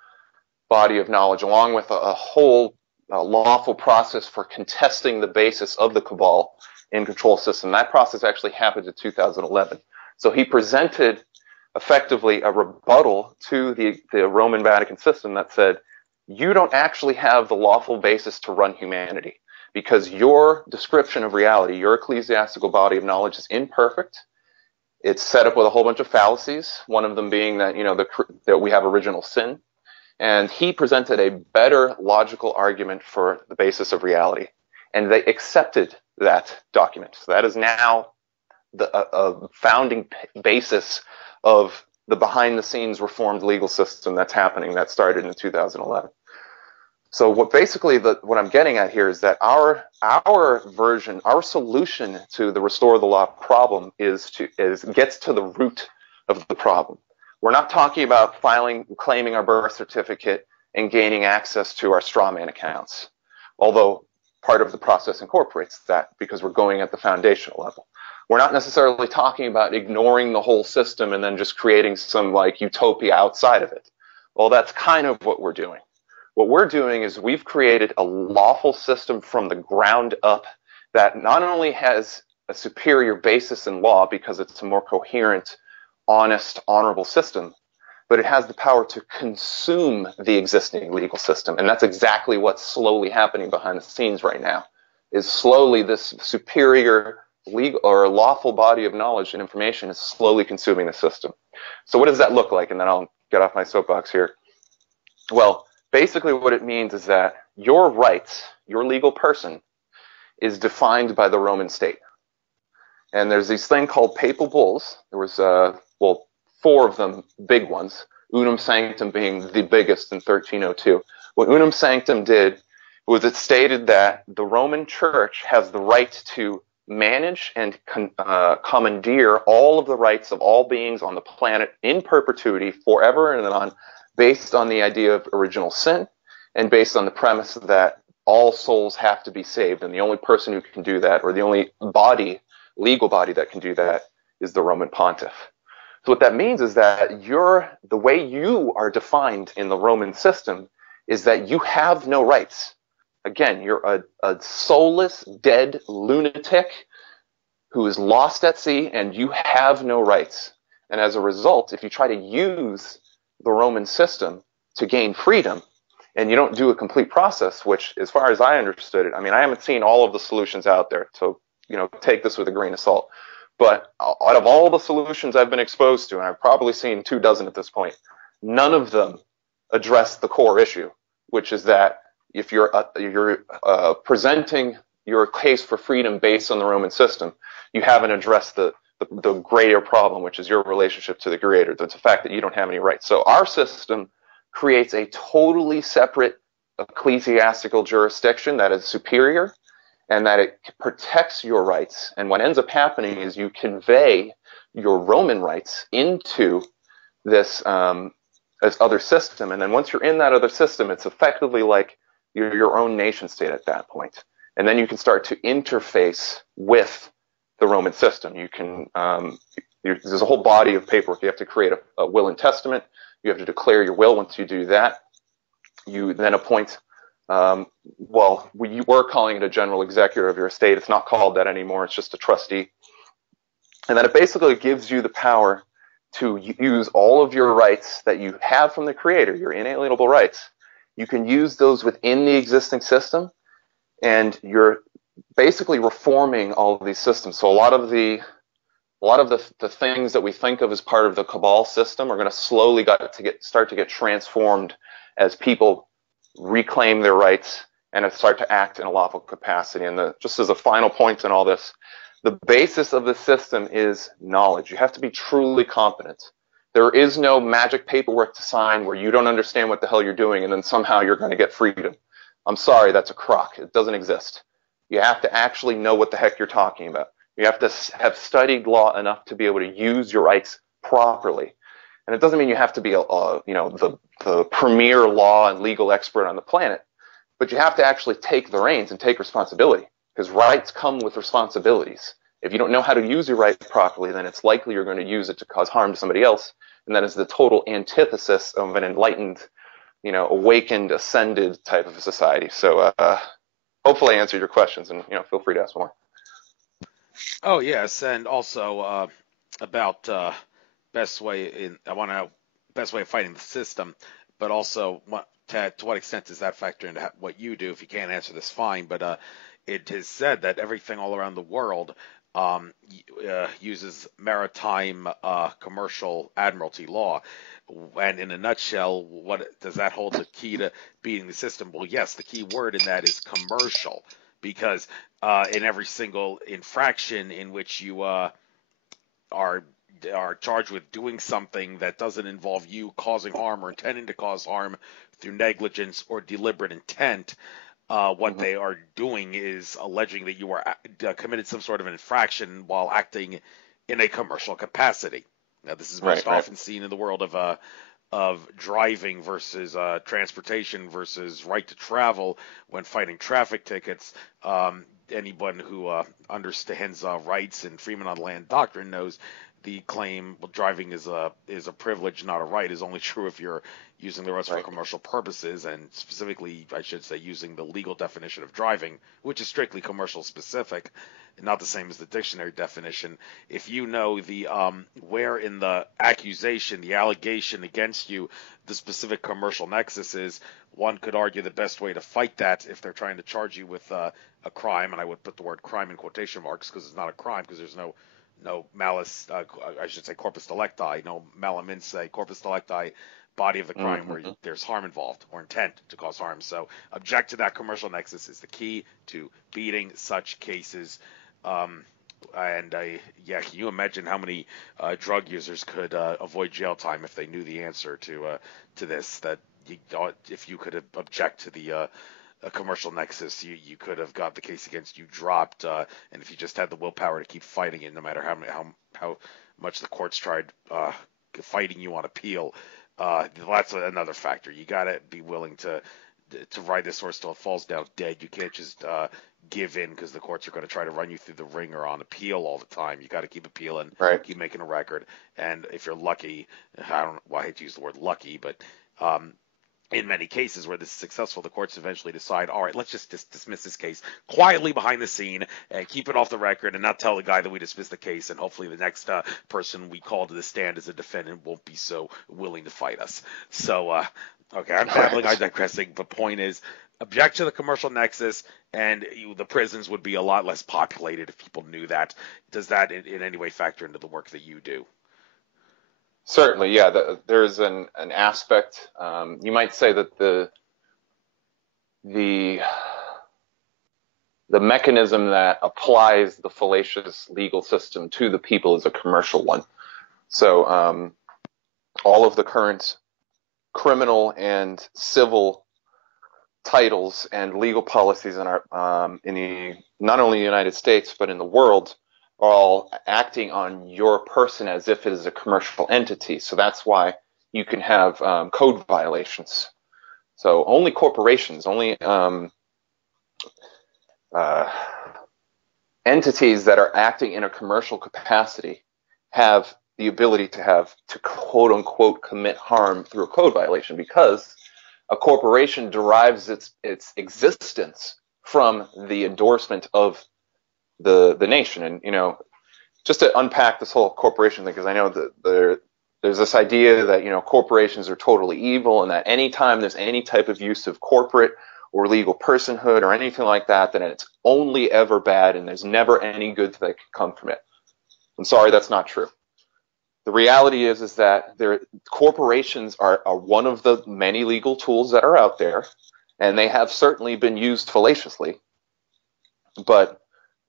body of knowledge, along with a whole lawful process for contesting the basis of the cabal in control system. That process actually happened in 2011. So he presented effectively a rebuttal to the Roman Vatican system that said, you don't actually have the lawful basis to run humanity because your description of reality, your ecclesiastical body of knowledge is imperfect. It's set up with a whole bunch of fallacies, one of them being that, that we have original sin. And he presented a better logical argument for the basis of reality. And they accepted that document. So that is now the founding basis of the behind-the-scenes reformed legal system that's happening, that started in 2011. So what I'm getting at here is that our version, our solution to the restore the law problem gets to the root of the problem. We're not talking about claiming our birth certificate and gaining access to our strawman accounts, although part of the process incorporates that because we're going at the foundational level. We're not necessarily talking about ignoring the whole system and then just creating some utopia outside of it. Well, that's kind of what we're doing. What we're doing is we've created a lawful system from the ground up that not only has a superior basis in law because it's a more coherent, honest, honorable system, but it has the power to consume the existing legal system. And that's exactly what's slowly happening behind the scenes right now, is slowly this superior legal or lawful body of knowledge and information is slowly consuming the system. So what does that look like? And then I'll get off my soapbox here. Well, basically what it means is that your rights, your legal person, is defined by the Roman state. And there's this thing called papal bulls. There was, 4 of them, big ones, Unum Sanctum being the biggest in 1302. What Unum Sanctum did was it stated that the Roman Church has the right to manage and commandeer all of the rights of all beings on the planet in perpetuity, forever and on, based on the idea of original sin and based on the premise that all souls have to be saved. And the only person who can do that, or the only legal body that can do that, is the Roman pontiff. So what that means is that the way you are defined in the Roman system is that you have no rights. Again, you're a soulless, dead lunatic who is lost at sea, and you have no rights. And as a result, if you try to use the Roman system to gain freedom, and you don't do a complete process, which, as far as I understood it, I haven't seen all of the solutions out there, so take this with a grain of salt. But out of all the solutions I've been exposed to, and I've probably seen 24 at this point, none of them address the core issue, which is that if you're presenting your case for freedom based on the Roman system, you haven't addressed the greater problem, which is your relationship to the Creator. That's the fact that you don't have any rights. So our system creates a totally separate ecclesiastical jurisdiction that is superior and that it protects your rights. And what ends up happening is you convey your Roman rights into this other system. And then once you're in that other system, it's effectively like you're your own nation state at that point. And then you can start to interface with the Roman system. You can there's a whole body of paperwork. You have to create a will and testament. You have to declare your will. Once you do that, you then appoint, we were calling it a general executor of your estate. It's not called that anymore. It's just a trustee. And then it basically gives you the power to use all of your rights that you have from the Creator, your inalienable rights. You can use those within the existing system, and you're basically reforming all of these systems. So a lot of the things that we think of as part of the cabal system are going to slowly start to get transformed as people reclaim their rights and start to act in a lawful capacity. And just as a final point in all this, the basis of the system is knowledge. You have to be truly competent. There is no magic paperwork to sign where you don't understand what the hell you're doing and then somehow you're going to get freedom. I'm sorry, that's a crock. It doesn't exist. You have to actually know what the heck you're talking about. You have to have studied law enough to be able to use your rights properly. And it doesn't mean you have to be the premier law and legal expert on the planet, but you have to actually take the reins and take responsibility, because rights come with responsibilities. If you don't know how to use your right properly, then it's likely you're going to use it to cause harm to somebody else. And that is the total antithesis of an enlightened, awakened, ascended type of a society. So hopefully I answered your questions, and feel free to ask more. Oh yes, and also about best way of fighting the system, but also to what extent does that factor into what you do? If you can't answer this, fine. But it is said that everything all around the world uses maritime commercial admiralty law. And in a nutshell, what does that hold the key to beating the system? Well, yes, the key word in that is commercial, because in every single infraction in which you are charged with doing something that doesn't involve you causing harm or intending to cause harm through negligence or deliberate intent, what they are doing is alleging that you are committed some sort of an infraction while acting in a commercial capacity. Now, this is most often seen in the world of driving versus transportation versus right to travel when fighting traffic tickets. Anyone who understands rights and Freeman on Land doctrine knows the claim, well, driving is a privilege, not a right, is only true if you're using the roads for commercial purposes, and specifically, I should say, using the legal definition of driving, which is strictly commercial specific, not the same as the dictionary definition. If you know the where in the accusation, the allegation against you, the specific commercial nexus is, one could argue the best way to fight that, if they're trying to charge you with a crime, and I would put the word crime in quotation marks because it's not a crime, because there's no malice, I should say corpus delicti, no malum in se, corpus delicti, body of the crime where there's harm involved or intent to cause harm. So object to that commercial nexus is the key to beating such cases. Can you imagine how many drug users could avoid jail time if they knew the answer to this? That if you could object to the a commercial nexus, you could have got the case against you dropped, and if you just had the willpower to keep fighting it, no matter how much the courts tried fighting you on appeal, that's another factor. You got to be willing to ride this horse till it falls down dead. You can't just give in because the courts are going to try to run you through the ringer on appeal all the time. You got to keep appealing, keep making a record, and if you're lucky, I hate to use the word lucky, but in many cases where this is successful, the courts eventually decide, all right, let's just dismiss this case quietly behind the scene and keep it off the record and not tell the guy that we dismissed the case, and hopefully the next person we call to the stand as a defendant won't be so willing to fight us. So, okay, I'm babbling, I'm digressing, but point is, object to the commercial nexus, and the prisons would be a lot less populated if people knew that. Does that in any way factor into the work that you do? Certainly, yeah. There's an aspect. You might say that the mechanism that applies the fallacious legal system to the people is a commercial one. So all of the current criminal and civil titles and legal policies in not only the United States but in the world are all acting on your person as if it is a commercial entity. So that's why you can have code violations. So only corporations, only entities that are acting in a commercial capacity have the ability to quote unquote commit harm through a code violation, because a corporation derives its existence from the endorsement of the nation. And just to unpack this whole corporation thing, because I know that there's this idea that corporations are totally evil, and that anytime there's any type of use of corporate or legal personhood or anything like that, then it's only ever bad and there's never any good that can come from it. I'm sorry, that's not true. The reality is that corporations are one of the many legal tools that are out there, And they have certainly been used fallaciously, but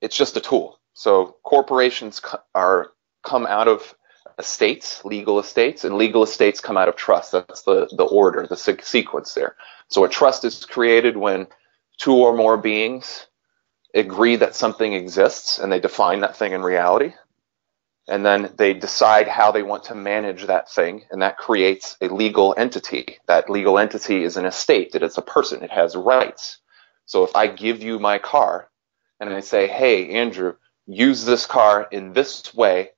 it's just a tool. So corporations come out of estates, legal estates, and legal estates come out of trust. That's the order, the sequence there. So a trust is created when two or more beings agree that something exists and they define that thing in reality. And then they decide how they want to manage that thing, and that creates a legal entity. That legal entity is an estate, it is a person, it has rights. So if I give you my car and I say, hey, Andrew, use this car in this way,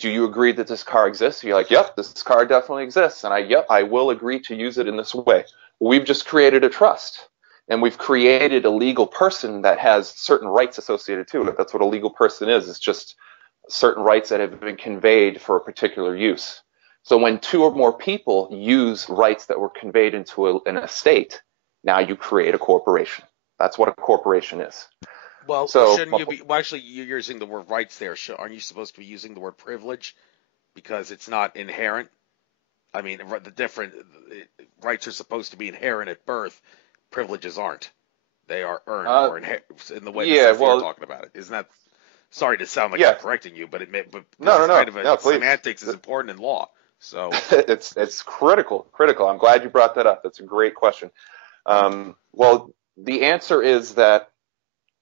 do you agree that this car exists? You're like, yep, this car definitely exists. And I will agree to use it in this way. We've just created a trust. And we've created a legal person that has certain rights associated to it. That's what a legal person is. It's just certain rights that have been conveyed for a particular use. So when two or more people use rights that were conveyed into an estate, now you create a corporation. That's what a corporation is. Well, so, shouldn't you be? Well, actually, you're using the word rights there. Aren't you supposed to be using the word privilege because it's not inherent? I mean, rights are supposed to be inherent at birth. Privileges aren't. They are earned or inherent in the way you're talking about it. Isn't that? Sorry to sound like I'm correcting you, but semantics is important in law. So it's critical. I'm glad you brought that up. That's a great question. Well, the answer is that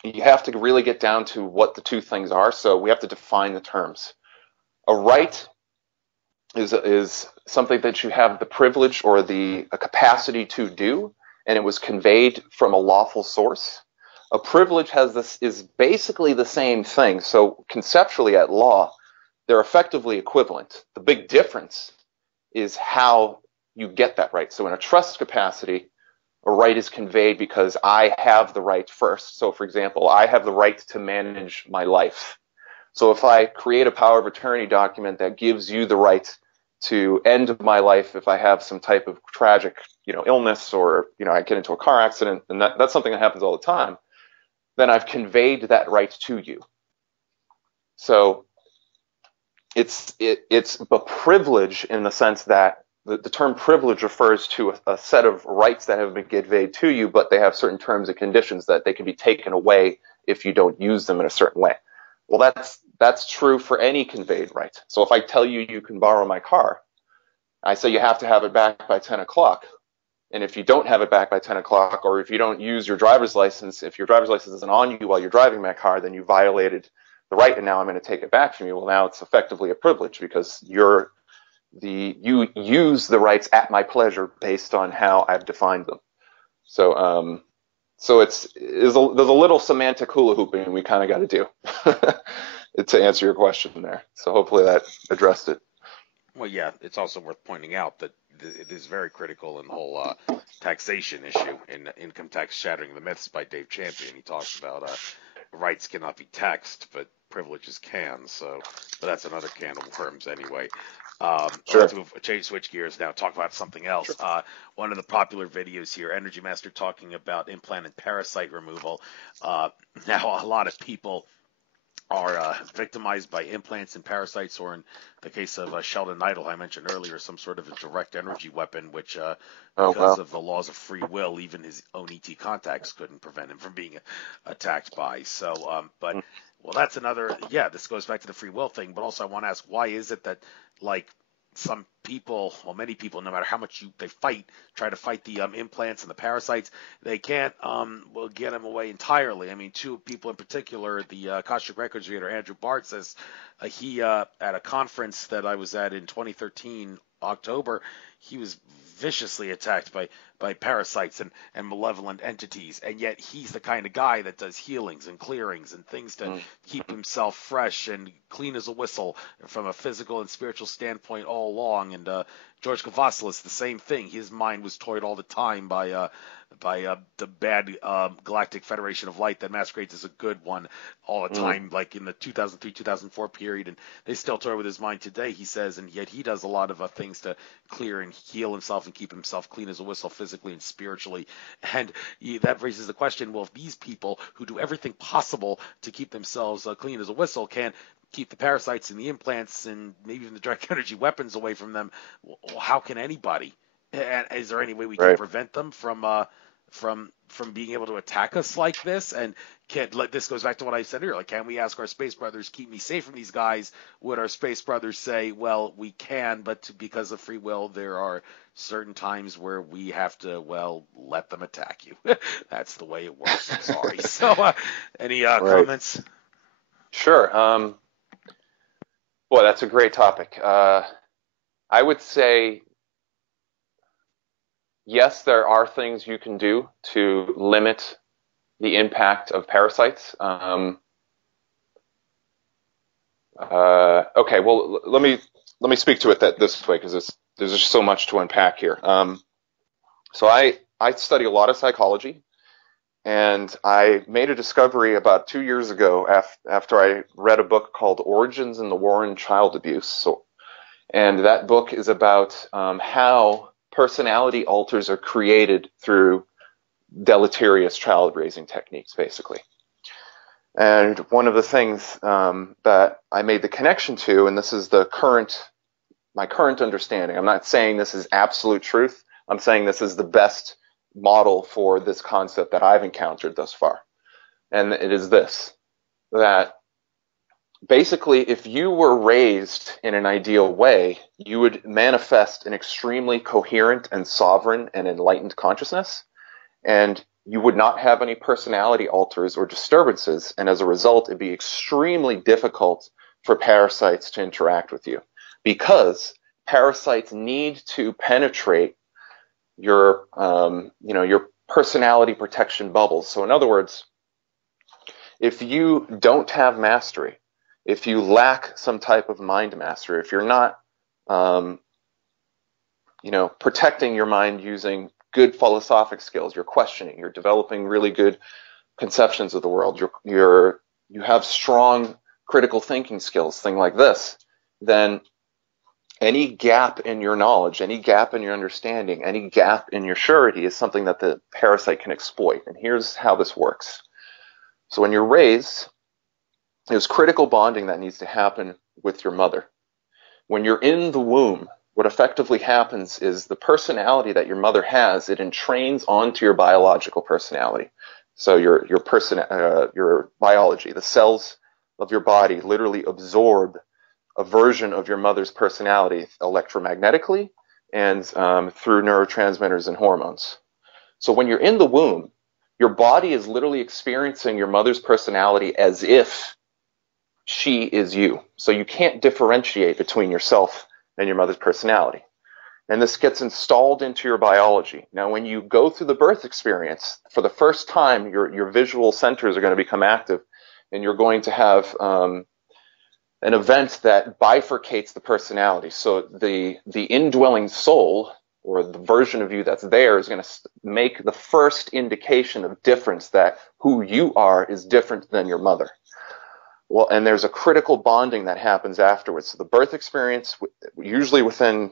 you have to really get down to what the two things are. So we have to define the terms. A right is something that you have the privilege or a capacity to do, and it was conveyed from a lawful source. A privilege is basically the same thing. So conceptually at law, they're effectively equivalent. The big difference is how you get that right. So in a trust capacity, a right is conveyed because I have the right first. So for example, I have the right to manage my life. So if I create a power of attorney document that gives you the right to end my life if I have some type of tragic, illness, or, I get into a car accident, and that's something that happens all the time, then I've conveyed that right to you. So it's a privilege in the sense that the term privilege refers to a set of rights that have been conveyed to you, but they have certain terms and conditions that they can be taken away if you don't use them in a certain way. Well, that's true for any conveyed right. So if I tell you you can borrow my car, I say you have to have it back by 10 o'clock. And if you don't have it back by 10 o'clock, or if you don't use your driver's license, if your driver's license isn't on you while you're driving my car, then you violated the right, and now I'm going to take it back from you. Well, now it's effectively a privilege because you use the rights at my pleasure based on how I've defined them. So there's a little semantic hula hooping we kind of got to do to answer your question there. So hopefully that addressed it. Well, yeah, it's also worth pointing out that it is very critical in the whole taxation issue in Income Tax Shattering the Myths by Dave Champion. He talks about rights cannot be taxed, but privileges can. But that's another can of worms anyway. Sure. Let's switch gears now. Talk about something else. Sure. One of the popular videos here, Energy Master talking about implant and parasite removal. Now, a lot of people are victimized by implants and parasites, or in the case of Sheldon Neidl, I mentioned earlier, some sort of a direct energy weapon, which because of the laws of free will, even his own ET contacts couldn't prevent him from being attacked by. Well, that's another, this goes back to the free will thing, but also I want to ask, why is it that, like, some people, well, many people, no matter how much they try to fight the implants and the parasites, they can't get them away entirely. I mean, two people in particular, the Akashic Records reader Andrew Bart says he at a conference that I was at in 2013 October, he was viciously attacked by parasites and malevolent entities, and yet he's the kind of guy that does healings and clearings and things to keep himself fresh and clean as a whistle from a physical and spiritual standpoint all along. And George Kavassilis, the same thing. His mind was toyed all the time by the bad Galactic Federation of Light that masquerades as a good one all the time, like in the 2003-2004 period, and they still toy with his mind today, he says, and yet he does a lot of things to clear and heal himself and keep himself clean as a whistle physically and spiritually. And that raises the question, well, if these people who do everything possible to keep themselves clean as a whistle can keep the parasites and the implants and maybe even the direct energy weapons away from them, well, how can anybody? And is there any way we can prevent them from from being able to attack us like this? And this goes back to what I said earlier. Like, can we ask our space brothers, keep me safe from these guys? Would our space brothers say, well, we can, but because of free will, there are certain times where we have to, well, let them attack you. That's the way it works. I'm sorry. So, any Right. comments? Sure. Boy, that's a great topic. I would say yes, there are things you can do to limit the impact of parasites. Okay, well, let me speak to it this way, because there's just so much to unpack here. So I study a lot of psychology, and I made a discovery about 2 years ago after I read a book called Origins in the War on Child Abuse. And that book is about how personality alters are created through deleterious child raising techniques, basically. And one of the things that I made the connection to, and this is my current understanding, I'm not saying this is absolute truth, I'm saying this is the best model for this concept that I've encountered thus far. And it is this, that basically, if you were raised in an ideal way, you would manifest an extremely coherent and sovereign and enlightened consciousness, and you would not have any personality alters or disturbances, and as a result, it'd be extremely difficult for parasites to interact with you, because parasites need to penetrate your personality protection bubbles. So in other words, if you don't have mastery, if you lack some type of mind mastery, if you're not, protecting your mind using good philosophic skills, you're questioning, you're developing really good conceptions of the world, you have strong critical thinking skills, things like this, then any gap in your knowledge, any gap in your understanding, any gap in your surety is something that the parasite can exploit. And here's how this works. So when you're raised, there's critical bonding that needs to happen with your mother. When you're in the womb, what effectively happens is the personality that your mother has, it entrains onto your biological personality. So your biology, the cells of your body literally absorb a version of your mother's personality electromagnetically and through neurotransmitters and hormones. So when you're in the womb, your body is literally experiencing your mother's personality as if she is you. So you can't differentiate between yourself and your mother's personality. And this gets installed into your biology. Now, when you go through the birth experience, for the first time, your visual centers are going to become active, and you're going to have an event that bifurcates the personality. So the indwelling soul, or the version of you that's there, is going to make the first indication of difference, that who you are is different than your mother. Well, and there's a critical bonding that happens afterwards. So the birth experience, usually within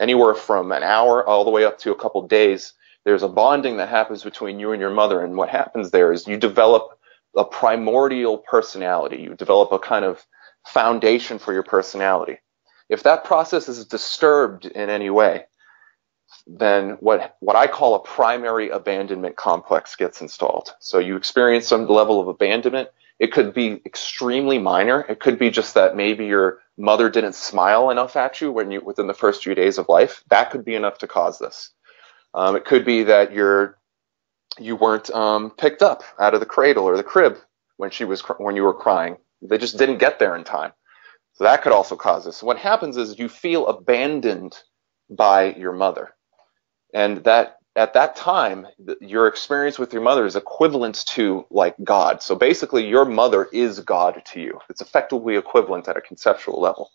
anywhere from an hour all the way up to a couple of days, there's a bonding that happens between you and your mother. And what happens there is you develop a primordial personality. You develop a kind of foundation for your personality. If that process is disturbed in any way, then what I call a primary abandonment complex gets installed. So you experience some level of abandonment. It could be extremely minor. It could be just that maybe your mother didn't smile enough at you within the first few days of life. That could be enough to cause this. It could be that you weren't picked up out of the cradle or the crib when you were crying. They just didn't get there in time. So that could also cause this. What happens is you feel abandoned by your mother. And that at that time, your experience with your mother is equivalent to like God. So basically, your mother is God to you. It's effectively equivalent at a conceptual level.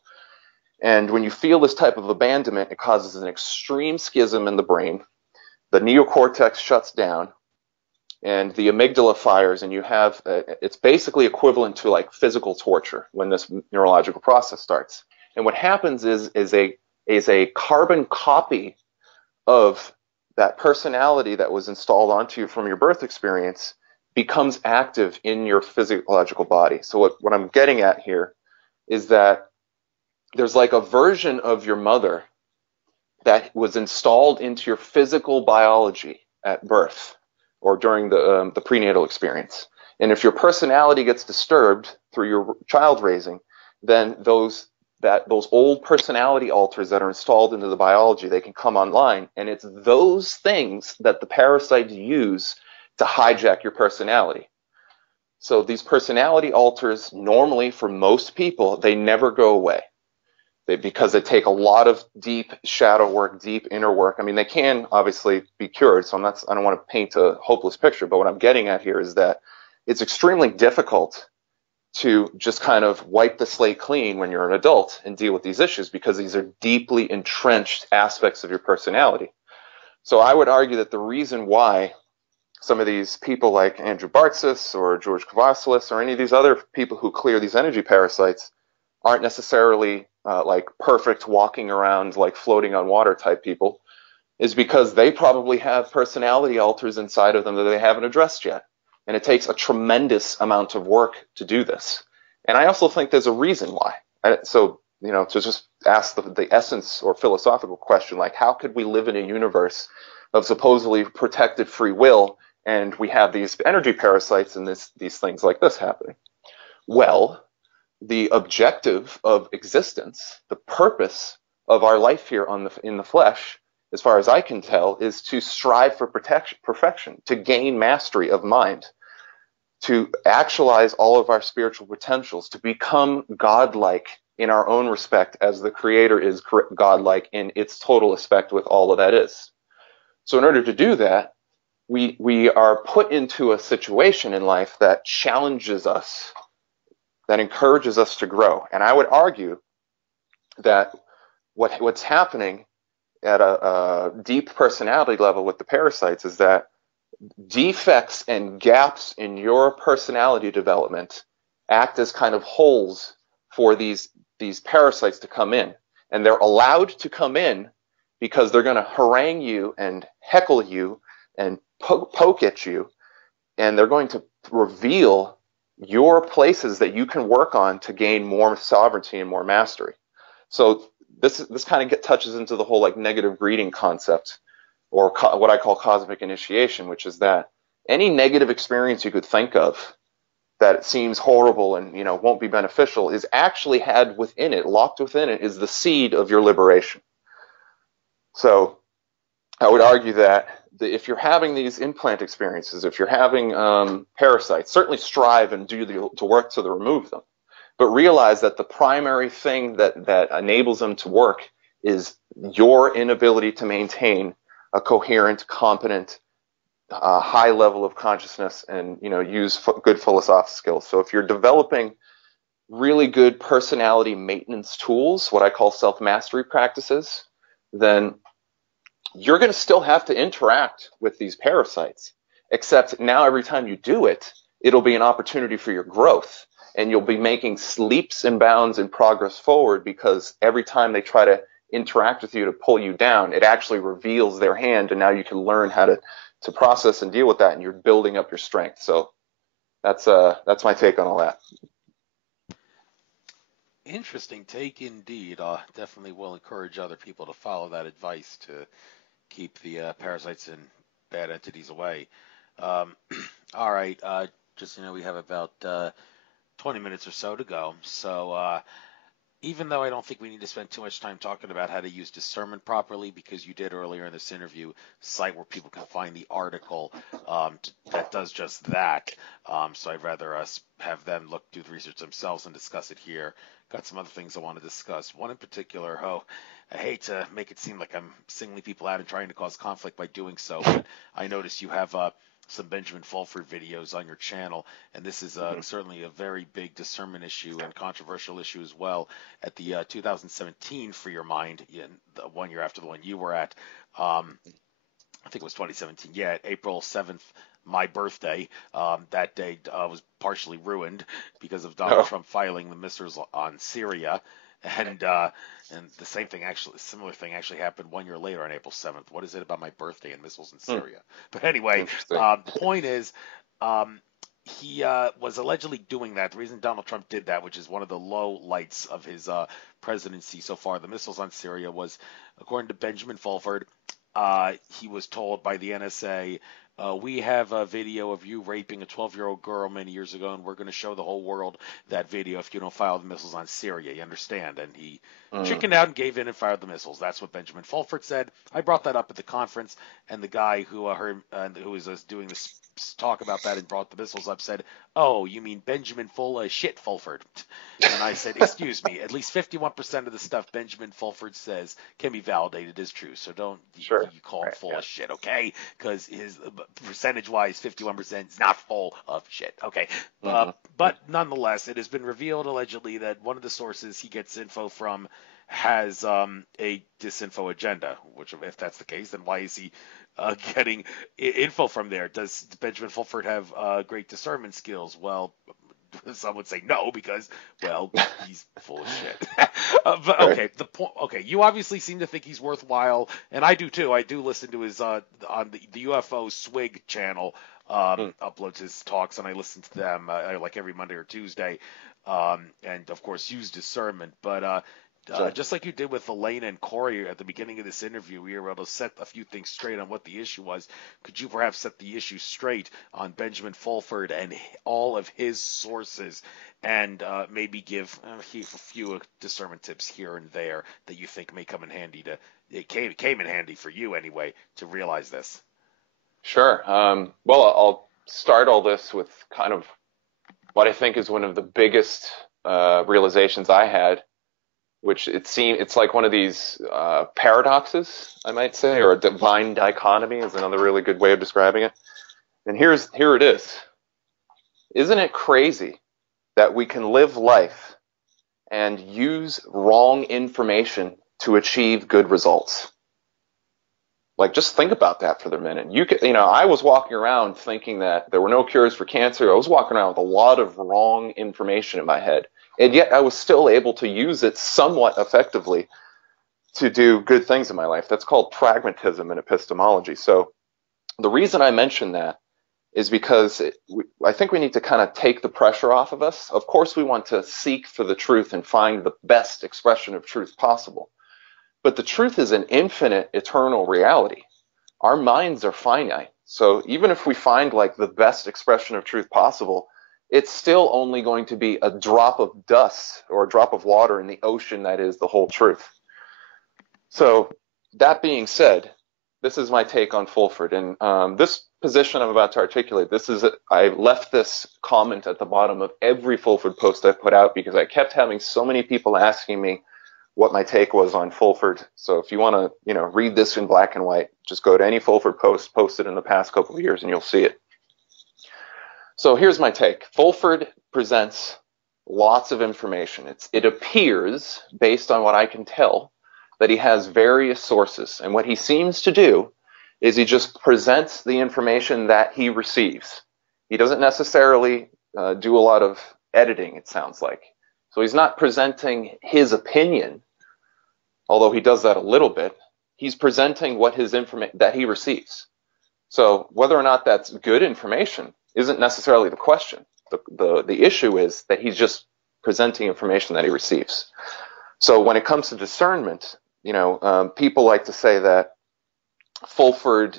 And when you feel this type of abandonment, it causes an extreme schism in the brain. The neocortex shuts down, and the amygdala fires, and you have it's basically equivalent to like physical torture when this neurological process starts. And what happens is a carbon copy of that personality that was installed onto you from your birth experience becomes active in your physiological body. So what I'm getting at here is that there's like a version of your mother that was installed into your physical biology at birth. or during the prenatal experience. And if your personality gets disturbed through your child raising, then those old personality alters that are installed into the biology, they can come online. And it's those things that the parasites use to hijack your personality. So these personality alters, normally for most people, they never go away. Because they take a lot of deep shadow work, deep inner work. I mean, they can obviously be cured, so I don't want to paint a hopeless picture, but what I'm getting at here is that it's extremely difficult to just kind of wipe the slate clean when you're an adult and deal with these issues, because these are deeply entrenched aspects of your personality. So I would argue that the reason why some of these people like Andrew Bartzis or George Kavassilis or any of these other people who clear these energy parasites aren't necessarily like perfect walking around like floating on water type people is because they probably have personality alters inside of them that they haven't addressed yet. And it takes a tremendous amount of work to do this. And I also think there's a reason why. So, to just ask the essence or philosophical question, like how could we live in a universe of supposedly protected free will and we have these energy parasites and these things like this happening? Well, the objective of existence, the purpose of our life here in the flesh, as far as I can tell, is to strive for perfection, to gain mastery of mind, to actualize all of our spiritual potentials, to become godlike in our own respect as the Creator is godlike in its total aspect with all of that is. So in order to do that, we are put into a situation in life that challenges us, that encourages us to grow. And I would argue that what's happening at a deep personality level with the parasites is that defects and gaps in your personality development act as kind of holes for these parasites to come in. And they're allowed to come in because they're going to harangue you and heckle you and poke at you. And they're going to reveal your places that you can work on to gain more sovereignty and more mastery. So this kind of touches into the whole like negative greeting concept, or what I call cosmic initiation, which is that any negative experience you could think of that seems horrible and won't be beneficial is actually had within it, locked within it, is the seed of your liberation. So I would argue that if you're having these implant experiences, if you're having parasites, certainly strive and do the work to remove them. But realize that the primary thing that enables them to work is your inability to maintain a coherent, competent, high level of consciousness and use good philosophical skills. So if you're developing really good personality maintenance tools, what I call self-mastery practices, then you're going to still have to interact with these parasites, except now every time you do it, it'll be an opportunity for your growth, and you'll be making leaps and bounds in progress forward, because every time they try to interact with you to pull you down, it actually reveals their hand, and now you can learn how to process and deal with that, and you're building up your strength. So that's my take on all that. Interesting take indeed. Definitely will encourage other people to follow that advice to keep the parasites and bad entities away. All right, just we have about 20 minutes or so to go. So even though I don't think we need to spend too much time talking about how to use discernment properly, because you did earlier in this interview cite where people can find the article that does just that. So I'd rather us have them do the research themselves and discuss it here. Got some other things I want to discuss. One in particular, I hate to make it seem like I'm singling people out and trying to cause conflict by doing so, but I noticed you have some Benjamin Fulford videos on your channel, and this is certainly a very big discernment issue and controversial issue as well. At the 2017 Free Your Mind, the 1 year after the one you were at, I think it was 2017, yeah, April 7th, my birthday, that day was partially ruined because of Donald Trump filing the missiles on Syria. And the similar thing actually happened 1 year later on April 7th. What is it about my birthday and missiles in Syria? But anyway, the point is, he was allegedly doing that. The reason Donald Trump did that, which is one of the low lights of his presidency so far, the missiles on Syria, was, according to Benjamin Fulford, he was told by the NSA, we have a video of you raping a 12-year-old girl many years ago, and we're going to show the whole world that video if you don't fire the missiles on Syria. You understand? And he chickened out and gave in and fired the missiles. That's what Benjamin Fulford said. I brought that up at the conference, and the guy who who was doing this talk about that and brought the missiles up said, "Oh, you mean Benjamin Shit Fulford?" And I said, "Excuse me. At least 51% of the stuff Benjamin Fulford says can be validated as true. So don't Sure. you call him Right, full yeah. of shit, okay? Because his percentage-wise, 51% is not full of shit, okay? But nonetheless, it has been revealed allegedly that one of the sources he gets info from has a disinfo agenda. Which, if that's the case, then why is he getting info from there? Does Benjamin Fulford have great discernment skills? Well, some would say no because, well, he's full of shit. But Right. okay, the point. Okay, you obviously seem to think he's worthwhile, and I do too. I do listen to his on the UFO Swig channel. Uploads his talks, and I listen to them like every Monday or Tuesday, and of course use discernment. But Sure. just like you did with Elena and Corey at the beginning of this interview, we were able to set a few things straight on what the issue was. Could you perhaps set the issue straight on Benjamin Fulford and all of his sources, and maybe give a few discernment tips here and there that you think may come in handy it came in handy for you anyway to realize this? Sure. Well, I'll start all this with kind of what I think is one of the biggest realizations I had, which it's like one of these paradoxes, I might say, or a divine dichotomy is another really good way of describing it. And here it is. Isn't it crazy that we can live life and use wrong information to achieve good results? Like, just think about that for the minute. I was walking around thinking that there were no cures for cancer. I was walking around with a lot of wrong information in my head, and yet I was still able to use it somewhat effectively to do good things in my life. That's called pragmatism in epistemology. So the reason I mention that is because I think we need to kind of take the pressure off of us. Of course, we want to seek for the truth and find the best expression of truth possible. But the truth is an infinite, eternal reality. Our minds are finite. So even if we find like the best expression of truth possible, it's still only going to be a drop of dust or a drop of water in the ocean that is the whole truth. So that being said, this is my take on Fulford. And this position I'm about to articulate, I left this comment at the bottom of every Fulford post I put out because I kept having so many people asking me what my take was on Fulford. So if you want to, read this in black and white, just go to any Fulford post posted in the past couple of years and you'll see it. So here's my take. Fulford presents lots of information. It appears, based on what I can tell, that he has various sources. And what he seems to do is he just presents the information that he receives. He doesn't necessarily do a lot of editing, it sounds like. So he's not presenting his opinion, although he does that a little bit. He's presenting what that he receives. So whether or not that's good information isn't necessarily the question. The issue is that he's just presenting information that he receives. So when it comes to discernment, people like to say that Fulford,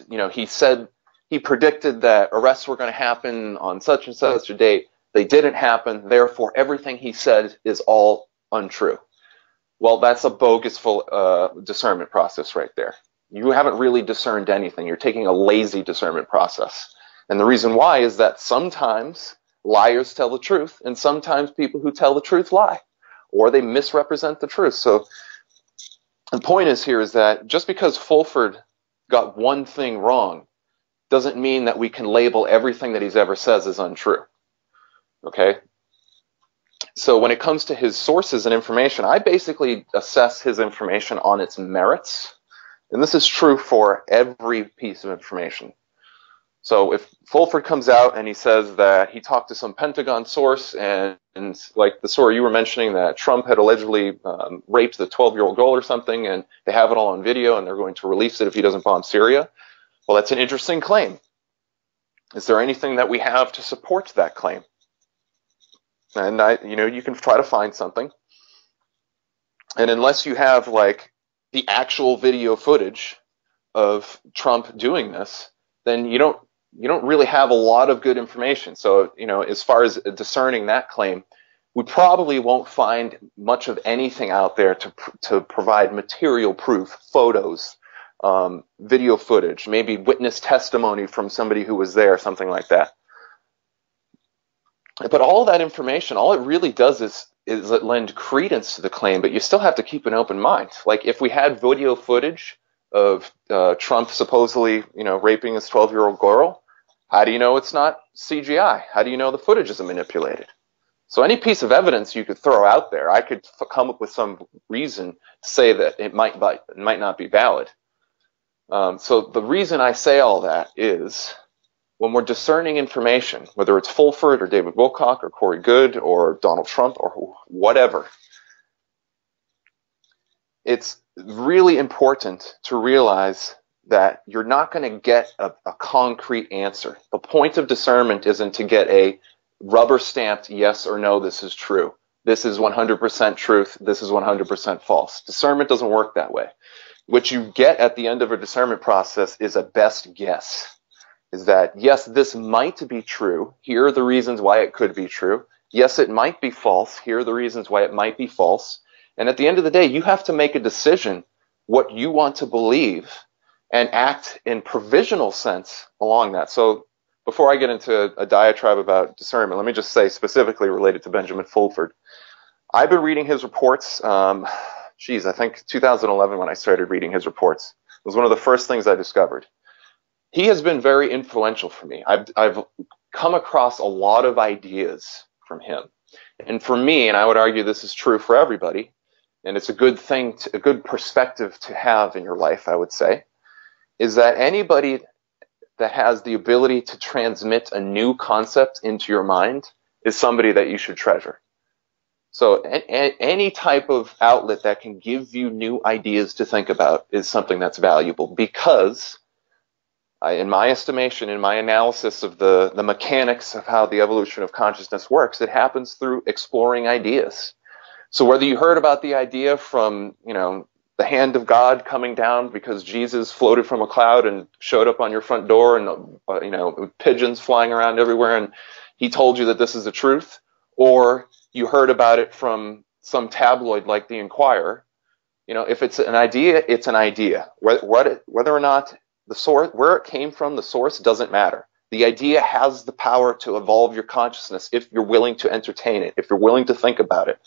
he predicted that arrests were going to happen on such and such a date. They didn't happen. Therefore, everything he said is all untrue. Well, that's a bogus discernment process right there. You haven't really discerned anything. You're taking a lazy discernment process. And the reason why is that sometimes liars tell the truth, and sometimes people who tell the truth lie, or they misrepresent the truth. So the point is that just because Fulford got one thing wrong doesn't mean that we can label everything that he's ever says as untrue. Okay? So when it comes to his sources and information, I basically assess his information on its merits. And this is true for every piece of information. So if Fulford comes out and he says that he talked to some Pentagon source and like the story you were mentioning that Trump had allegedly raped the 12-year-old girl or something, and they have it all on video and they're going to release it if he doesn't bomb Syria, well, that's an interesting claim. Is there anything that we have to support that claim? And you can try to find something. And unless you have like the actual video footage of Trump doing this, then you don't you don't really have a lot of good information. So, as far as discerning that claim, we probably won't find much of anything out there to provide material proof, photos, video footage, maybe witness testimony from somebody who was there, something like that. But all that information, all it really does is it lend credence to the claim, but you still have to keep an open mind. Like if we had video footage of Trump supposedly, raping his 12-year-old girl, how do you know it's not CGI? How do you know the footage isn't manipulated? So any piece of evidence you could throw out there, I could come up with some reason to say that it might not be valid. So the reason I say all that is when we're discerning information, whether it's Fulford or David Wilcock or Corey Goode or Donald Trump or whatever, it's really important to realize that you're not going to get a concrete answer. The point of discernment isn't to get a rubber stamped yes or no, this is true. This is 100% truth. This is 100% false. Discernment doesn't work that way. What you get at the end of a discernment process is a best guess. Is that, yes, this might be true. Here are the reasons why it could be true. Yes, it might be false. Here are the reasons why it might be false. And at the end of the day, you have to make a decision what you want to believe and act in provisional sense along that. So before I get into a diatribe about discernment, let me just say specifically related to Benjamin Fulford. I've been reading his reports. I think 2011 when I started reading his reports. It was one of the first things I discovered. He has been very influential for me. I've come across a lot of ideas from him. And for me, and I would argue this is true for everybody, and it's a good thing, a good perspective to have in your life, I would say, is that anybody that has the ability to transmit a new concept into your mind is somebody that you should treasure. So any type of outlet that can give you new ideas to think about is something that's valuable because in my estimation, in my analysis of the mechanics of how the evolution of consciousness works, it happens through exploring ideas. So whether you heard about the idea from, the hand of God coming down because Jesus floated from a cloud and showed up on your front door and, pigeons flying around everywhere and he told you that this is the truth, or you heard about it from some tabloid like the Inquirer, if it's an idea, it's an idea. Whether or not the source, where it came from, the source doesn't matter. The idea has the power to evolve your consciousness if you're willing to entertain it, if you're willing to think about it.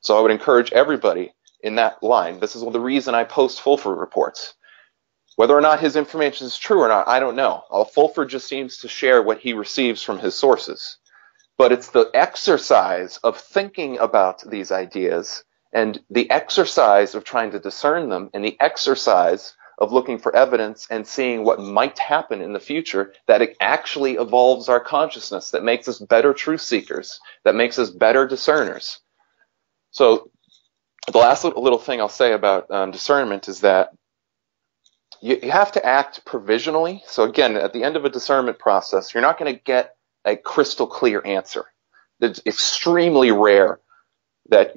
So I would encourage everybody in that line. This is the reason I post Fulford reports. Whether or not his information is true or not, I don't know. Fulford just seems to share what he receives from his sources. But it's the exercise of thinking about these ideas and the exercise of trying to discern them and the exercise of looking for evidence and seeing what might happen in the future that it actually evolves our consciousness, that makes us better truth seekers, that makes us better discerners. So the last little thing I'll say about discernment is that you have to act provisionally. So again, at the end of a discernment process, you're not going to get a crystal clear answer. It's extremely rare that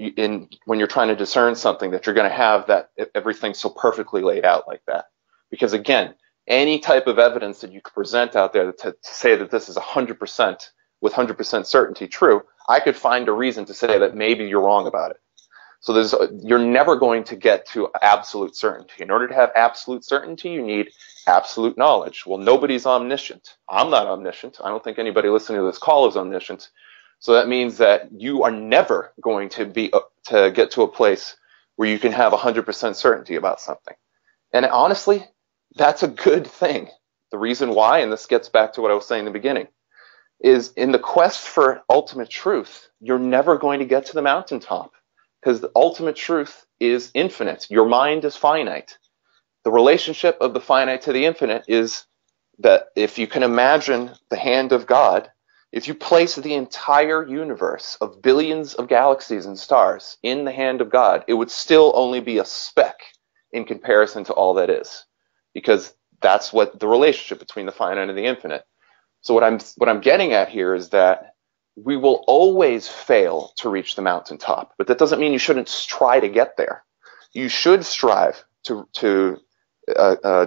when you're trying to discern something that you're going to have that everything's so perfectly laid out like that. Because again, any type of evidence that you could present out there to say that this is 100% with 100% certainty true, I could find a reason to say that maybe you're wrong about it. So you're never going to get to absolute certainty. In order to have absolute certainty, you need absolute knowledge. Well, nobody's omniscient. I'm not omniscient. I don't think anybody listening to this call is omniscient. So that means that you are never going to get to a place where you can have 100% certainty about something. And honestly, that's a good thing. The reason why, and this gets back to what I was saying in the beginning, is in the quest for ultimate truth, you're never going to get to the mountaintop because the ultimate truth is infinite. Your mind is finite. The relationship of the finite to the infinite is that if you can imagine the hand of God, if you place the entire universe of billions of galaxies and stars in the hand of God, it would still only be a speck in comparison to all that is, because that's what the relationship between the finite and the infinite. So what I'm getting at here is that we will always fail to reach the mountaintop, but that doesn't mean you shouldn't try to get there. You should strive to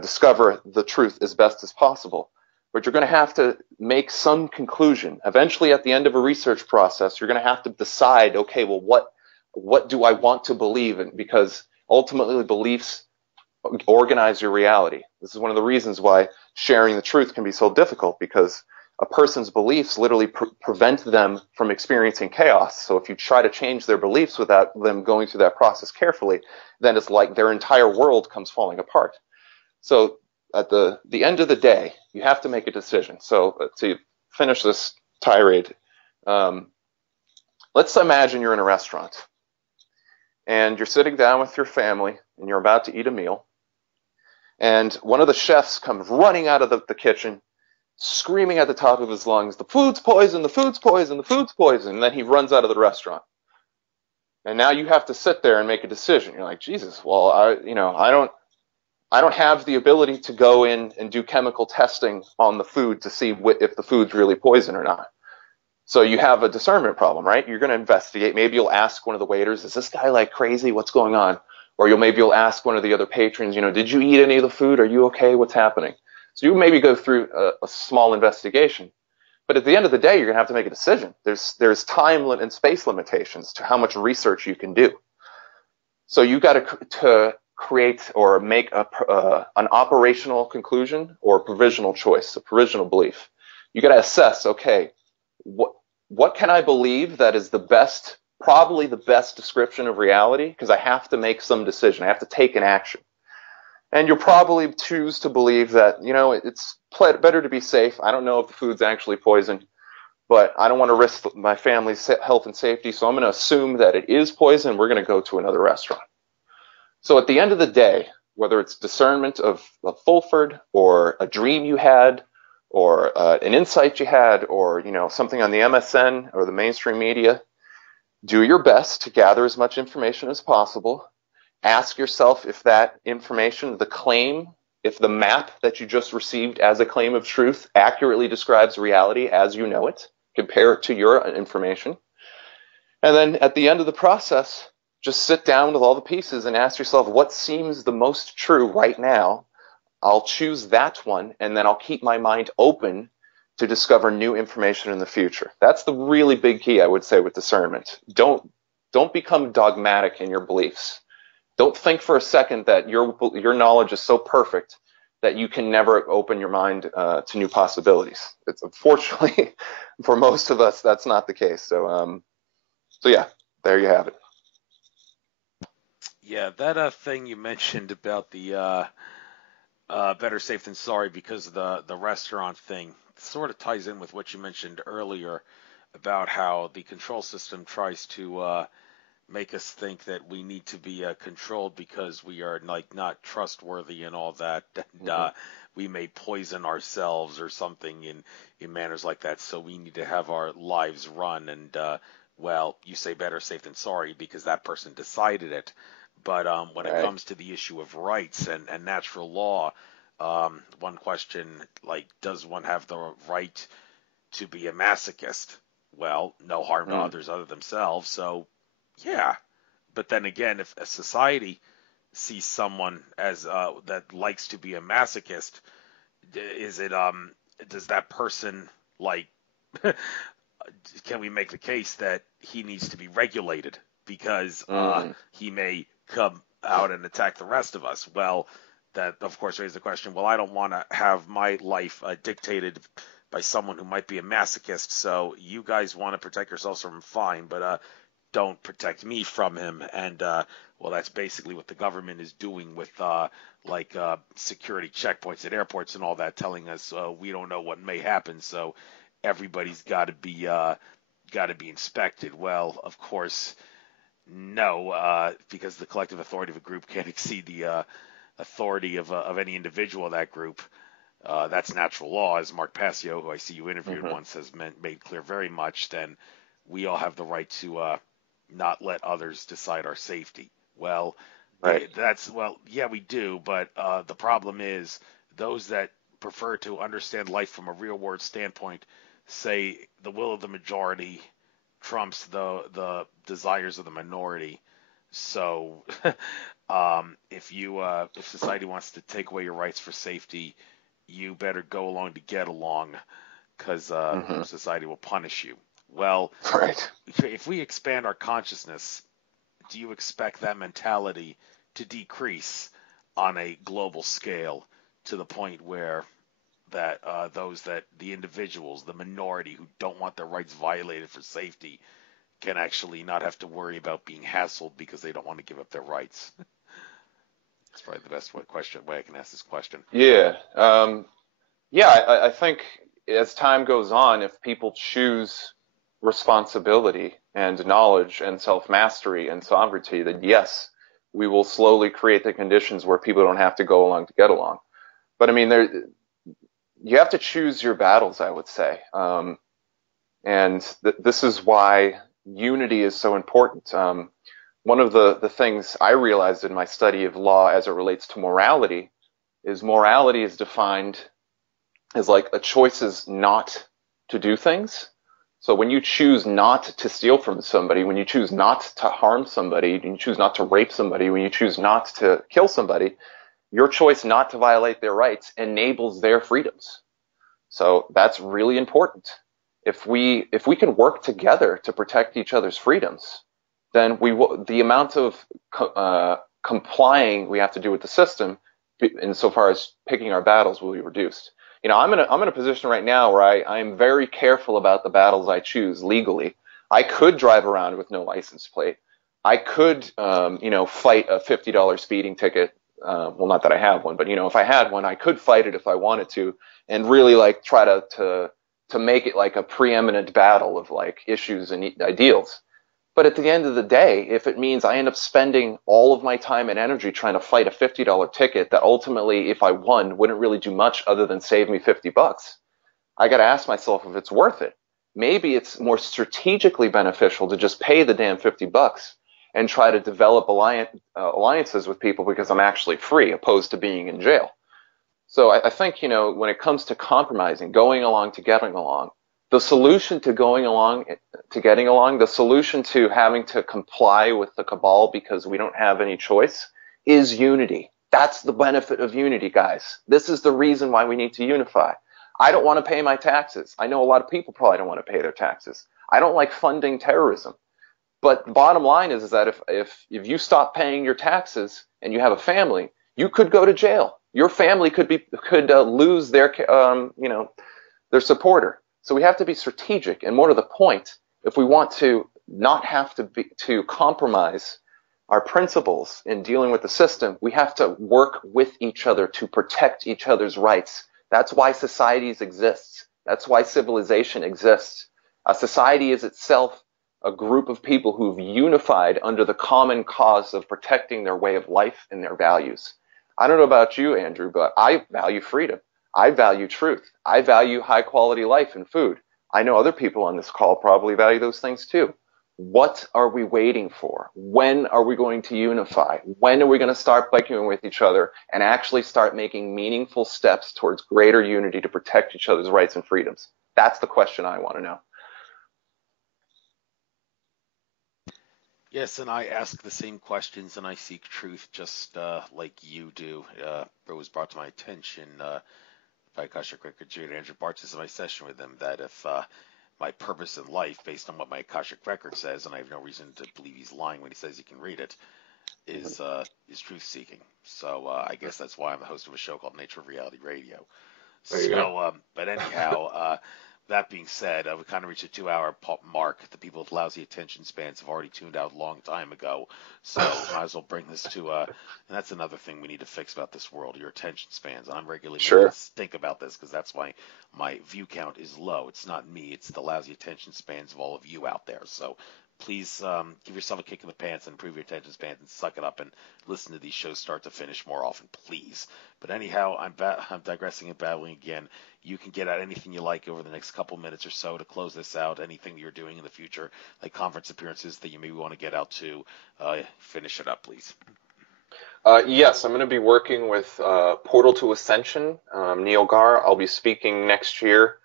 discover the truth as best as possible. but you're going to have to make some conclusion. Eventually, at the end of a research process, you're going to have to decide, okay, well, what do I want to believe in? Because ultimately, beliefs organize your reality. This is one of the reasons why sharing the truth can be so difficult, because a person's beliefs literally prevent them from experiencing chaos. So if you try to change their beliefs without them going through that process carefully, then it's like their entire world comes falling apart. So at the end of the day, you have to make a decision. So to finish this tirade, let's imagine you're in a restaurant and you're sitting down with your family and you're about to eat a meal. And one of the chefs comes running out of the kitchen, screaming at the top of his lungs, "The food's poison, the food's poison, the food's poison." And then he runs out of the restaurant. And now you have to sit there and make a decision. You're like, Jesus, well, I don't have the ability to go in and do chemical testing on the food to see if the food's really poison or not. So you have a discernment problem, right? You're going to investigate. Maybe you'll ask one of the waiters, "Is this guy like crazy? What's going on?" Or maybe you'll ask one of the other patrons, "Did you eat any of the food? Are you okay? What's happening?" So you maybe go through a small investigation. But at the end of the day, you're going to have to make a decision. There's time and space limitations to how much research you can do. So you got to create or make an operational conclusion or a provisional choice, a provisional belief. You got to assess, okay, what can I believe that is probably the best description of reality? Because I have to make some decision. I have to take an action. And you'll probably choose to believe that, it's better to be safe. I don't know if the food's actually poison, but I don't want to risk my family's health and safety. So I'm going to assume that it is poison. We're going to go to another restaurant. So at the end of the day, whether it's discernment of Fulford or a dream you had or an insight you had or, something on the MSN or the mainstream media, do your best to gather as much information as possible. Ask yourself if that information, if the map that you just received as a claim of truth accurately describes reality as you know it, compare it to your information. And then at the end of the process, just sit down with all the pieces and ask yourself what seems the most true right now. I'll choose that one, and then I'll keep my mind open to discover new information in the future. That's the really big key, I would say, with discernment. Don't become dogmatic in your beliefs. Don't think for a second that your knowledge is so perfect that you can never open your mind to new possibilities. It's unfortunately for most of us that's not the case. So yeah, there you have it. Yeah, that thing you mentioned about the better safe than sorry because of the restaurant thing sort of ties in with what you mentioned earlier about how the control system tries to make us think that we need to be controlled because we are like not trustworthy and all that, and we may poison ourselves or something in manners like that. So we need to have our lives run. And well, you say better safe than sorry because that person decided it. But when it comes to the issue of rights and natural law, one question like, does one have the right to be a masochist? Well, no harm to others other themselves. So yeah, but then again, if a society sees someone as that likes to be a masochist, is it does that person like can we make the case that he needs to be regulated because he may come out and attack the rest of us? Well, that of course raises the question. Well, I don't want to have my life dictated by someone who might be a masochist. So you guys want to protect yourselves from him, fine, but don't protect me from him. And well, that's basically what the government is doing with security checkpoints at airports and all that, telling us we don't know what may happen, so everybody's got to be inspected. Well, of course, no, because the collective authority of a group can't exceed the authority of any individual of that group. That's natural law, as Mark Passio, who I see you interviewed once, has made clear very much. Then we all have the right to not let others decide our safety. Well, yeah, we do, but the problem is those that prefer to understand life from a real world standpoint say the will of the majority trumps the desires of the minority. So if society wants to take away your rights for safety, you better go along to get along, because Hmm. society will punish you. Well, Right. if we expand our consciousness, do you expect that mentality to decrease on a global scale to the point where that the individuals, the minority who don't want their rights violated for safety, can actually not have to worry about being hassled because they don't want to give up their rights? That's probably the best way I can ask this question. Yeah. Yeah, I think as time goes on, if people choose responsibility and knowledge and self-mastery and sovereignty, then yes, we will slowly create the conditions where people don't have to go along to get along. But I mean, you have to choose your battles, I would say. And this is why unity is so important. One of the things I realized in my study of law as it relates to morality is defined as like a choice is not to do things. So when you choose not to steal from somebody, when you choose not to harm somebody, when you choose not to rape somebody, when you choose not to kill somebody, your choice not to violate their rights enables their freedoms. So that's really important. If we can work together to protect each other's freedoms, then the amount of complying we have to do with the system, insofar as picking our battles, will be reduced. I'm in a position right now where I'm very careful about the battles I choose legally. I could drive around with no license plate. I could, fight a $50 speeding ticket. Well, not that I have one, but if I had one, I could fight it if I wanted to, and really like try to make it like a preeminent battle of like issues and ideals. But at the end of the day, if it means I end up spending all of my time and energy trying to fight a $50 ticket that ultimately, if I won, wouldn't really do much other than save me $50, I got to ask myself if it's worth it. Maybe it's more strategically beneficial to just pay the damn $50 and try to develop alliances with people because I'm actually free, opposed to being in jail. So I think, when it comes to compromising, going along to getting along, the solution to going along to getting along, the solution to having to comply with the cabal because we don't have any choice, is unity. That's the benefit of unity, guys. This is the reason why we need to unify. I don't want to pay my taxes. I know a lot of people probably don't want to pay their taxes. I don't like funding terrorism. But the bottom line is that if you stop paying your taxes and you have a family, you could go to jail. Your family could lose their supporter. So we have to be strategic. And more to the point, if we want to not have to compromise our principles in dealing with the system, we have to work with each other to protect each other's rights. That's why societies exist. That's why civilization exists. A society is itself a group of people who've unified under the common cause of protecting their way of life and their values. I don't know about you, Andrew, but I value freedom. I value truth. I value high quality life and food. I know other people on this call probably value those things too. What are we waiting for? When are we going to unify? When are we going to start bickering with each other and actually start making meaningful steps towards greater unity to protect each other's rights and freedoms? That's the question I want to know. Yes, and I ask the same questions and I seek truth just like you do. It was brought to my attention by Akashic Record Jude Andrew Bartis in my session with him that if my purpose in life, based on what my Akashic Record says, and I have no reason to believe he's lying when he says he can read it, is truth seeking. So I guess that's why I'm the host of a show called Nature of Reality Radio. There you go. So, but anyhow, that being said, we kind of reached a 2-hour mark. The people with lousy attention spans have already tuned out a long time ago. So might as well bring this to, and that's another thing we need to fix about this world, your attention spans. And I'm regularly making Sure. us think about this because that's why my view count is low. It's not me, it's the lousy attention spans of all of you out there. So please give yourself a kick in the pants and improve your attention spans and suck it up and listen to these shows start to finish more often, please. But anyhow, I'm digressing and babbling again. You can get out anything you like over the next couple minutes or so to close this out. Anything you're doing in the future, like conference appearances that you maybe want to get out to, finish it up, please. Yes, I'm going to be working with Portal to Ascension, Neil Gar. I'll be speaking next year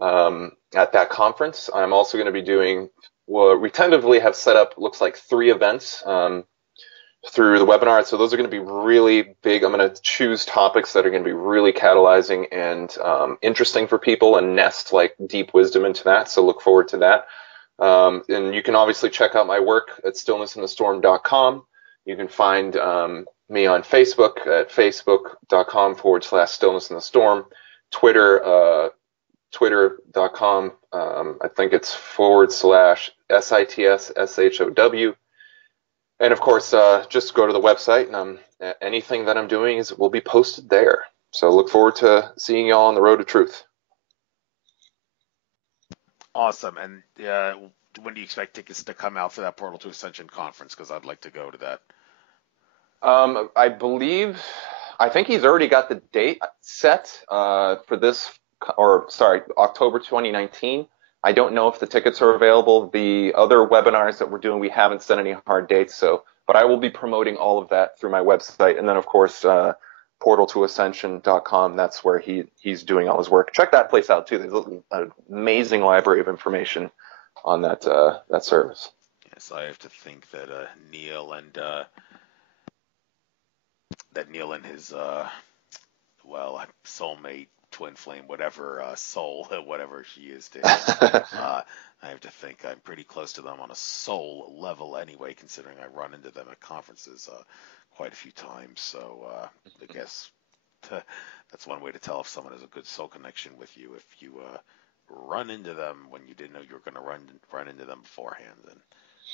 at that conference. I'm also going to be doing, well, we tentatively have set up, looks like 3 events. through the webinar. So those are going to be really big. I'm going to choose topics that are going to be really catalyzing and interesting for people and nest like deep wisdom into that. So look forward to that. And you can obviously check out my work at stillnessinthestorm.com. You can find me on Facebook at facebook.com/stillnessinthestorm. Twitter, twitter.com. I think it's /SITSSHOW. And of course, just go to the website, and anything that I'm doing will be posted there. So look forward to seeing y'all on the road to truth. Awesome. And when do you expect tickets to come out for that Portal to Ascension conference? Because I'd like to go to that. I think he's already got the date set for this, October 2019. I don't know if the tickets are available. The other webinars that we're doing, we haven't set any hard dates. But I will be promoting all of that through my website, and then of course portaltoascension.com. That's where he's doing all his work. Check that place out too. There's an amazing library of information on that service. Yes, I have to think that Neil and his soulmate, twin flame, whatever soul, whatever she is to him. I have to think I'm pretty close to them on a soul level anyway, considering I run into them at conferences quite a few times. So I guess that's one way to tell if someone has a good soul connection with you, if you run into them when you didn't know you were going to run into them beforehand. And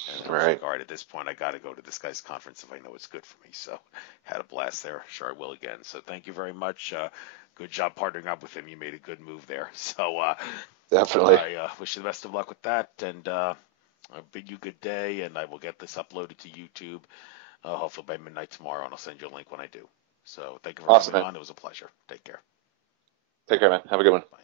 in this regard, at this point, I got to go to this guy's conference if I know it's good for me. So had a blast there. Sure I will again. So thank you very much. Good job partnering up with him. You made a good move there. So definitely. I wish you the best of luck with that. And I bid you good day. And I will get this uploaded to YouTube hopefully by midnight tomorrow. And I'll send you a link when I do. So thank you for coming on. It was a pleasure. Take care. Take care, man. Have a good one. Bye.